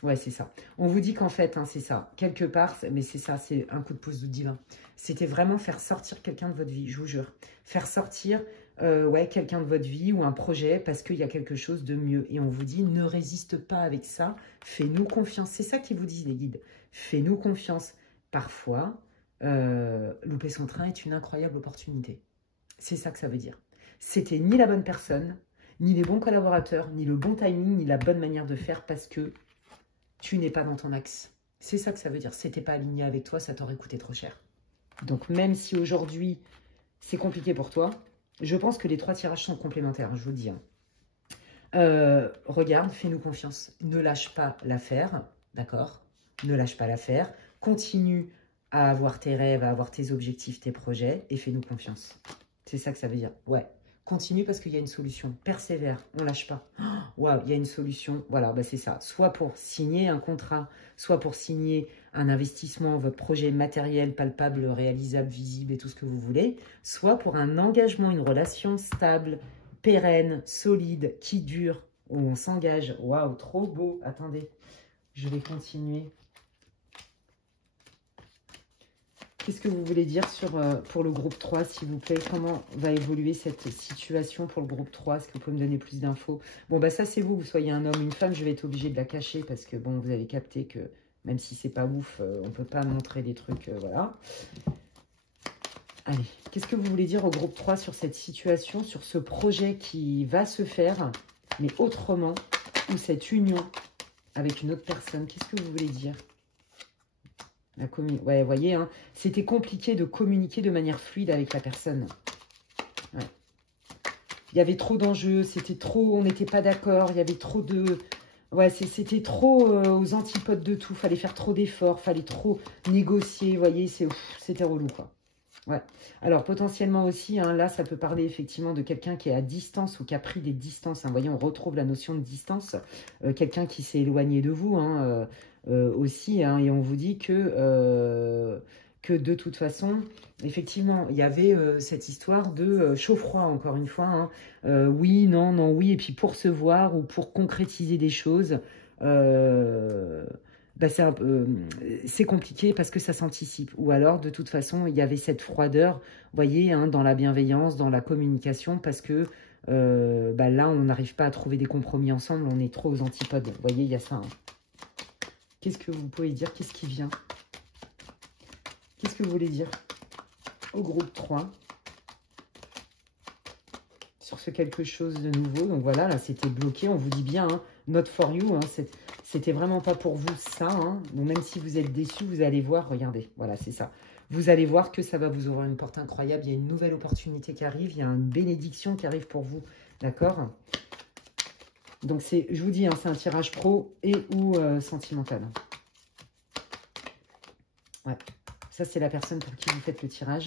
Ouais, c'est ça. On vous dit qu'en fait, hein, c'est ça. Quelque part, mais c'est ça, c'est un coup de pouce du divin. C'était vraiment faire sortir quelqu'un de votre vie, je vous jure. Faire sortir ouais, quelqu'un de votre vie ou un projet parce qu'il y a quelque chose de mieux. Et on vous dit, ne résiste pas avec ça. Fais-nous confiance. C'est ça qu'ils vous disent, les guides. Fais-nous confiance. Parfois, louper son train est une incroyable opportunité. C'est ça que ça veut dire. C'était ni la bonne personne, ni les bons collaborateurs, ni le bon timing, ni la bonne manière de faire parce que tu n'es pas dans ton axe. C'est ça que ça veut dire. Si tu n'étais pas aligné avec toi, ça t'aurait coûté trop cher. Donc, même si aujourd'hui, c'est compliqué pour toi, je pense que les 3 tirages sont complémentaires, je vous le dis. Hein. Regarde, fais-nous confiance. Ne lâche pas l'affaire, d'accord? Ne lâche pas l'affaire. Continue à avoir tes rêves, à avoir tes objectifs, tes projets et fais-nous confiance. C'est ça que ça veut dire. Ouais. Continue parce qu'il y a une solution. Persévère, on ne lâche pas. Waouh, il y a une solution. Voilà, bah c'est ça. Soit pour signer un contrat, soit pour signer un investissement, votre projet matériel, palpable, réalisable, visible et tout ce que vous voulez. Soit pour un engagement, une relation stable, pérenne, solide, qui dure, où on s'engage. Waouh, trop beau. Attendez, je vais continuer. Qu'est-ce que vous voulez dire pour le groupe 3, s'il vous plaît? Comment va évoluer cette situation pour le groupe 3? Est-ce que vous pouvez me donner plus d'infos? Bon, bah ça, c'est vous. Vous soyez un homme, une femme, je vais être obligée de la cacher parce que, bon, vous avez capté que même si c'est pas ouf, on peut pas montrer des trucs, voilà. Allez, qu'est-ce que vous voulez dire au groupe 3 sur cette situation, sur ce projet qui va se faire, mais autrement, ou cette union avec une autre personne? Qu'est-ce que vous voulez dire? Ouais, vous voyez, hein, c'était compliqué de communiquer de manière fluide avec la personne. Ouais. Il y avait trop d'enjeux, c'était trop, on n'était pas d'accord, il y avait trop de... Ouais, c'était trop aux antipodes de tout, fallait faire trop d'efforts, fallait trop négocier, vous voyez, c'était relou, quoi. Ouais. Alors, potentiellement aussi, hein, là, ça peut parler effectivement de quelqu'un qui est à distance ou qui a pris des distances. Hein. Vous voyez, on retrouve la notion de distance. Quelqu'un qui s'est éloigné de vous, hein, aussi, hein, et on vous dit que de toute façon, effectivement, il y avait cette histoire de chaud-froid, encore une fois. Hein, oui, non, non, oui, et puis pour se voir ou pour concrétiser des choses, bah c'est compliqué parce que ça s'anticipe. Ou alors, de toute façon, il y avait cette froideur, vous voyez, hein, dans la bienveillance, dans la communication, parce que bah là, on n'arrive pas à trouver des compromis ensemble, on est trop aux antipodes. Vous voyez, il y a ça. Hein. Qu'est-ce que vous pouvez dire? Qu'est-ce qui vient? Qu'est-ce que vous voulez dire au groupe 3 sur ce quelque chose de nouveau. Donc voilà, là, c'était bloqué. On vous dit bien, hein, not for you. Hein, c'était vraiment pas pour vous, ça. Hein. Donc même si vous êtes déçu, vous allez voir, regardez, voilà, c'est ça. Vous allez voir que ça va vous ouvrir une porte incroyable. Il y a une nouvelle opportunité qui arrive. Il y a une bénédiction qui arrive pour vous. D'accord? Donc, je vous dis, hein, c'est un tirage pro et ou sentimental. Ouais. Ça, c'est la personne pour qui vous faites le tirage.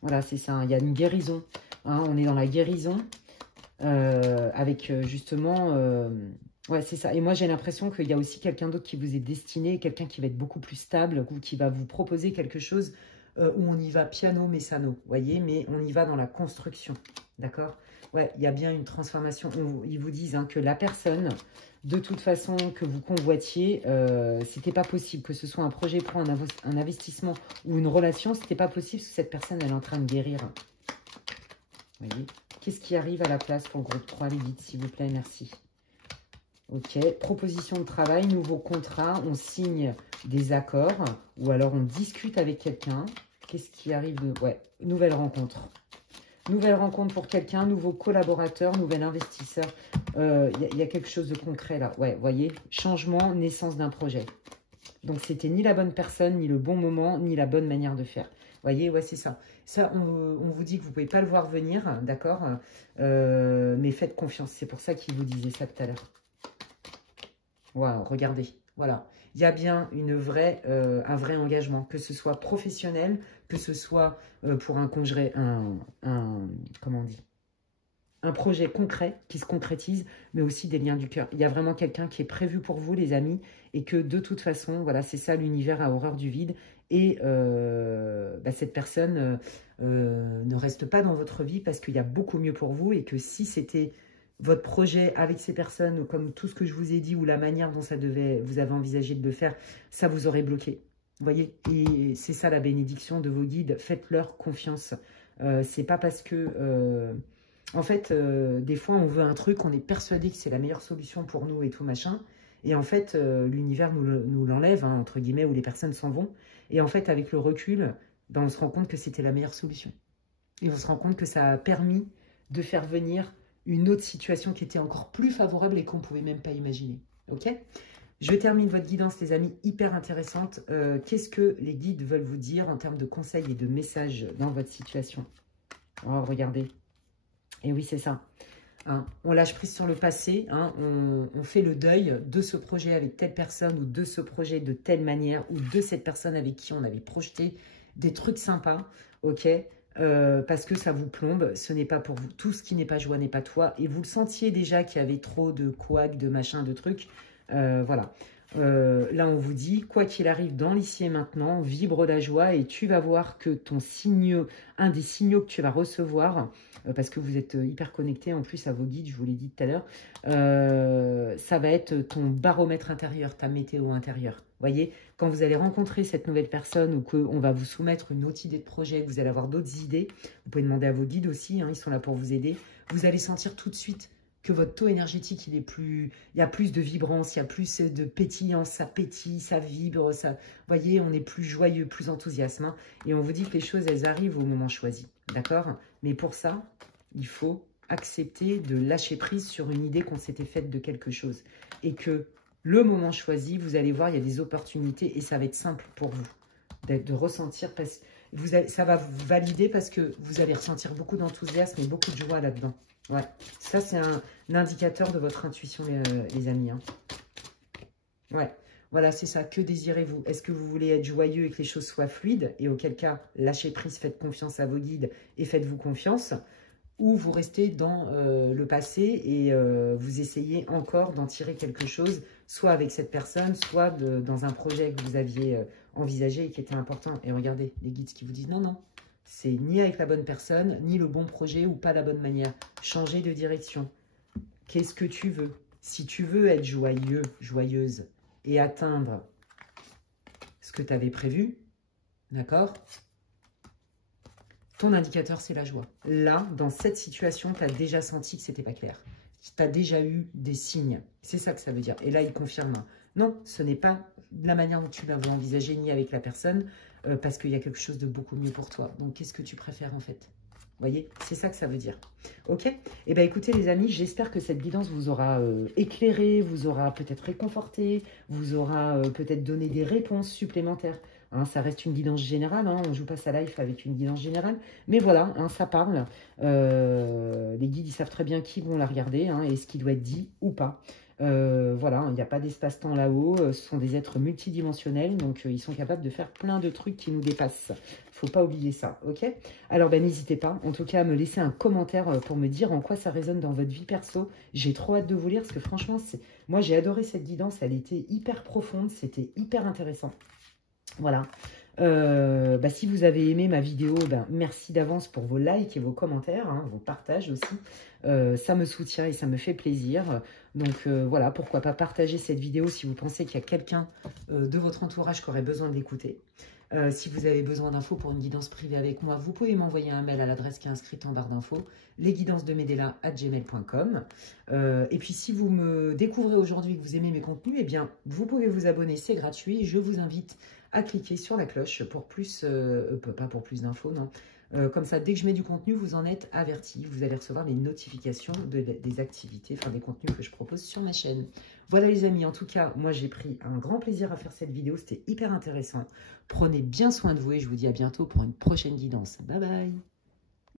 Voilà, c'est ça. Il y a une guérison. Hein, on est dans la guérison avec justement... ouais, c'est ça. Et moi, j'ai l'impression qu'il y a aussi quelqu'un d'autre qui vous est destiné, quelqu'un qui va être beaucoup plus stable, ou qui va vous proposer quelque chose où on y va piano, messano, vous voyez, mais on y va dans la construction, d'accord? Ouais, il y a bien une transformation. Ils vous disent hein, que la personne, de toute façon, que vous convoitiez, c'était pas possible, que ce soit un projet pro, un investissement ou une relation, c'était pas possible, parce que cette personne, elle est en train de guérir. Vous voyez? Qu'est-ce qui arrive à la place pour le groupe 3, les guides, s'il vous plaît, merci. Ok, proposition de travail, nouveau contrat, on signe des accords ou alors on discute avec quelqu'un. Qu'est-ce qui arrive de... Ouais, nouvelle rencontre. Nouvelle rencontre pour quelqu'un, nouveau collaborateur, nouvel investisseur. Y a quelque chose de concret là. Ouais, voyez, changement, naissance d'un projet. Donc, c'était ni la bonne personne, ni le bon moment, ni la bonne manière de faire. Voyez, ouais, c'est ça. Ça, on vous dit que vous ne pouvez pas le voir venir, d'accord, mais faites confiance. C'est pour ça qu'il vous disait ça tout à l'heure. Waouh, regardez, voilà. Il y a bien un vrai engagement, que ce soit professionnel, que ce soit pour un congé, comment on dit, un projet concret qui se concrétise, mais aussi des liens du cœur. Il y a vraiment quelqu'un qui est prévu pour vous, les amis, et que de toute façon, voilà, c'est ça, l'univers a horreur du vide. Et cette personne ne reste pas dans votre vie parce qu'il y a beaucoup mieux pour vous et que si c'était votre projet avec ces personnes, ou comme tout ce que je vous ai dit, ou la manière dont vous avez envisagé de le faire, ça vous aurait bloqué. Vous voyez? Et c'est ça la bénédiction de vos guides. Faites-leur confiance. C'est pas parce que... en fait, des fois, on veut un truc, on est persuadé que c'est la meilleure solution pour nous et tout machin. Et en fait, l'univers nous l'enlève, hein, entre guillemets, où les personnes s'en vont. Et en fait, avec le recul, ben, on se rend compte que c'était la meilleure solution. Et on se rend compte que ça a permis de faire venir une autre situation qui était encore plus favorable et qu'on ne pouvait même pas imaginer. Ok? Je termine votre guidance, les amis, hyper intéressante. Qu'est-ce que les guides veulent vous dire en termes de conseils et de messages dans votre situation? Oh, regardez. Et oui, c'est ça. Hein, on lâche prise sur le passé, hein, on fait le deuil de ce projet avec telle personne ou de ce projet de telle manière ou de cette personne avec qui on avait projeté des trucs sympas, ok, parce que ça vous plombe, ce n'est pas pour vous. Tout ce qui n'est pas joie n'est pas toi. Et vous le sentiez déjà qu'il y avait trop de couacs, de machins, de trucs. Voilà. Là, on vous dit, quoi qu'il arrive dans l'ici et maintenant, vibre la joie et tu vas voir que ton signe, un des signaux que tu vas recevoir, parce que vous êtes hyper connecté en plus à vos guides, je vous l'ai dit tout à l'heure, ça va être ton baromètre intérieur, ta météo intérieure. Voyez, quand vous allez rencontrer cette nouvelle personne ou qu'on va vous soumettre une autre idée de projet, que vous allez avoir d'autres idées, vous pouvez demander à vos guides aussi, hein, ils sont là pour vous aider, vous allez sentir tout de suite que votre taux énergétique, il y a plus de vibrance, il y a plus de pétillance, ça pétille, ça vibre, ça, vous voyez, on est plus joyeux, plus enthousiaste, hein, et on vous dit que les choses, elles arrivent au moment choisi, d'accord? Mais pour ça, il faut accepter de lâcher prise sur une idée qu'on s'était faite de quelque chose, et que le moment choisi, vous allez voir, il y a des opportunités, et ça va être simple pour vous, de ressentir, parce que ça va vous valider parce que vous allez ressentir beaucoup d'enthousiasme et beaucoup de joie là-dedans. Ouais, ça c'est un indicateur de votre intuition, les amis. Hein. Ouais, voilà, c'est ça. Que désirez-vous? Est-ce que vous voulez être joyeux et que les choses soient fluides? Et auquel cas, lâchez prise, faites confiance à vos guides et faites-vous confiance. Ou vous restez dans le passé et vous essayez encore d'en tirer quelque chose, soit avec cette personne, soit dans un projet que vous aviez envisagé et qui était important. Et regardez, les guides qui vous disent non, non. C'est ni avec la bonne personne, ni le bon projet ou pas la bonne manière. Changer de direction. Qu'est-ce que tu veux? Si tu veux être joyeux, joyeuse et atteindre ce que tu avais prévu, d'accord? Ton indicateur, c'est la joie. Là, dans cette situation, tu as déjà senti que c'était pas clair. Tu as déjà eu des signes. C'est ça que ça veut dire. Et là, il confirme. Non, ce n'est pas de la manière dont tu l'avais envisagé, ni avec la personne, parce qu'il y a quelque chose de beaucoup mieux pour toi. Donc, qu'est-ce que tu préfères en fait? voyez, c'est ça que ça veut dire. Ok? Eh bien, écoutez, les amis, j'espère que cette guidance vous aura éclairé, vous aura peut-être réconforté, vous aura peut-être donné des réponses supplémentaires. Hein, ça reste une guidance générale, hein, on ne joue pas sa life avec une guidance générale. Mais voilà, hein, ça parle. Les guides, ils savent très bien qui vont la regarder hein, et ce qui doit être dit ou pas. Voilà, il n'y a pas d'espace-temps là-haut, ce sont des êtres multidimensionnels, donc ils sont capables de faire plein de trucs qui nous dépassent. Faut pas oublier ça, ok? Alors, ben, n'hésitez pas, en tout cas, à me laisser un commentaire pour me dire en quoi ça résonne dans votre vie perso. J'ai trop hâte de vous lire, parce que franchement, moi, j'ai adoré cette guidance, elle était hyper profonde, c'était hyper intéressant. Voilà. Bah, si vous avez aimé ma vidéo, ben, merci d'avance pour vos likes et vos commentaires, hein, vos partages aussi. Ça me soutient et ça me fait plaisir. Donc voilà, pourquoi pas partager cette vidéo si vous pensez qu'il y a quelqu'un de votre entourage qui aurait besoin de l'écouter. Si vous avez besoin d'infos pour une guidance privée avec moi, vous pouvez m'envoyer un mail à l'adresse qui est inscrite en barre d'infos, lesguidancesdemedela@gmail.com. Et puis si vous me découvrez aujourd'hui que vous aimez mes contenus, eh bien vous pouvez vous abonner, c'est gratuit. Je vous invite à cliquer sur la cloche pour plus, pas pour plus d'infos, non. Comme ça, dès que je mets du contenu, vous en êtes avertis. Vous allez recevoir les notifications des activités, enfin des contenus que je propose sur ma chaîne. Voilà les amis, en tout cas, moi j'ai pris un grand plaisir à faire cette vidéo. C'était hyper intéressant. Prenez bien soin de vous et je vous dis à bientôt pour une prochaine guidance. Bye bye.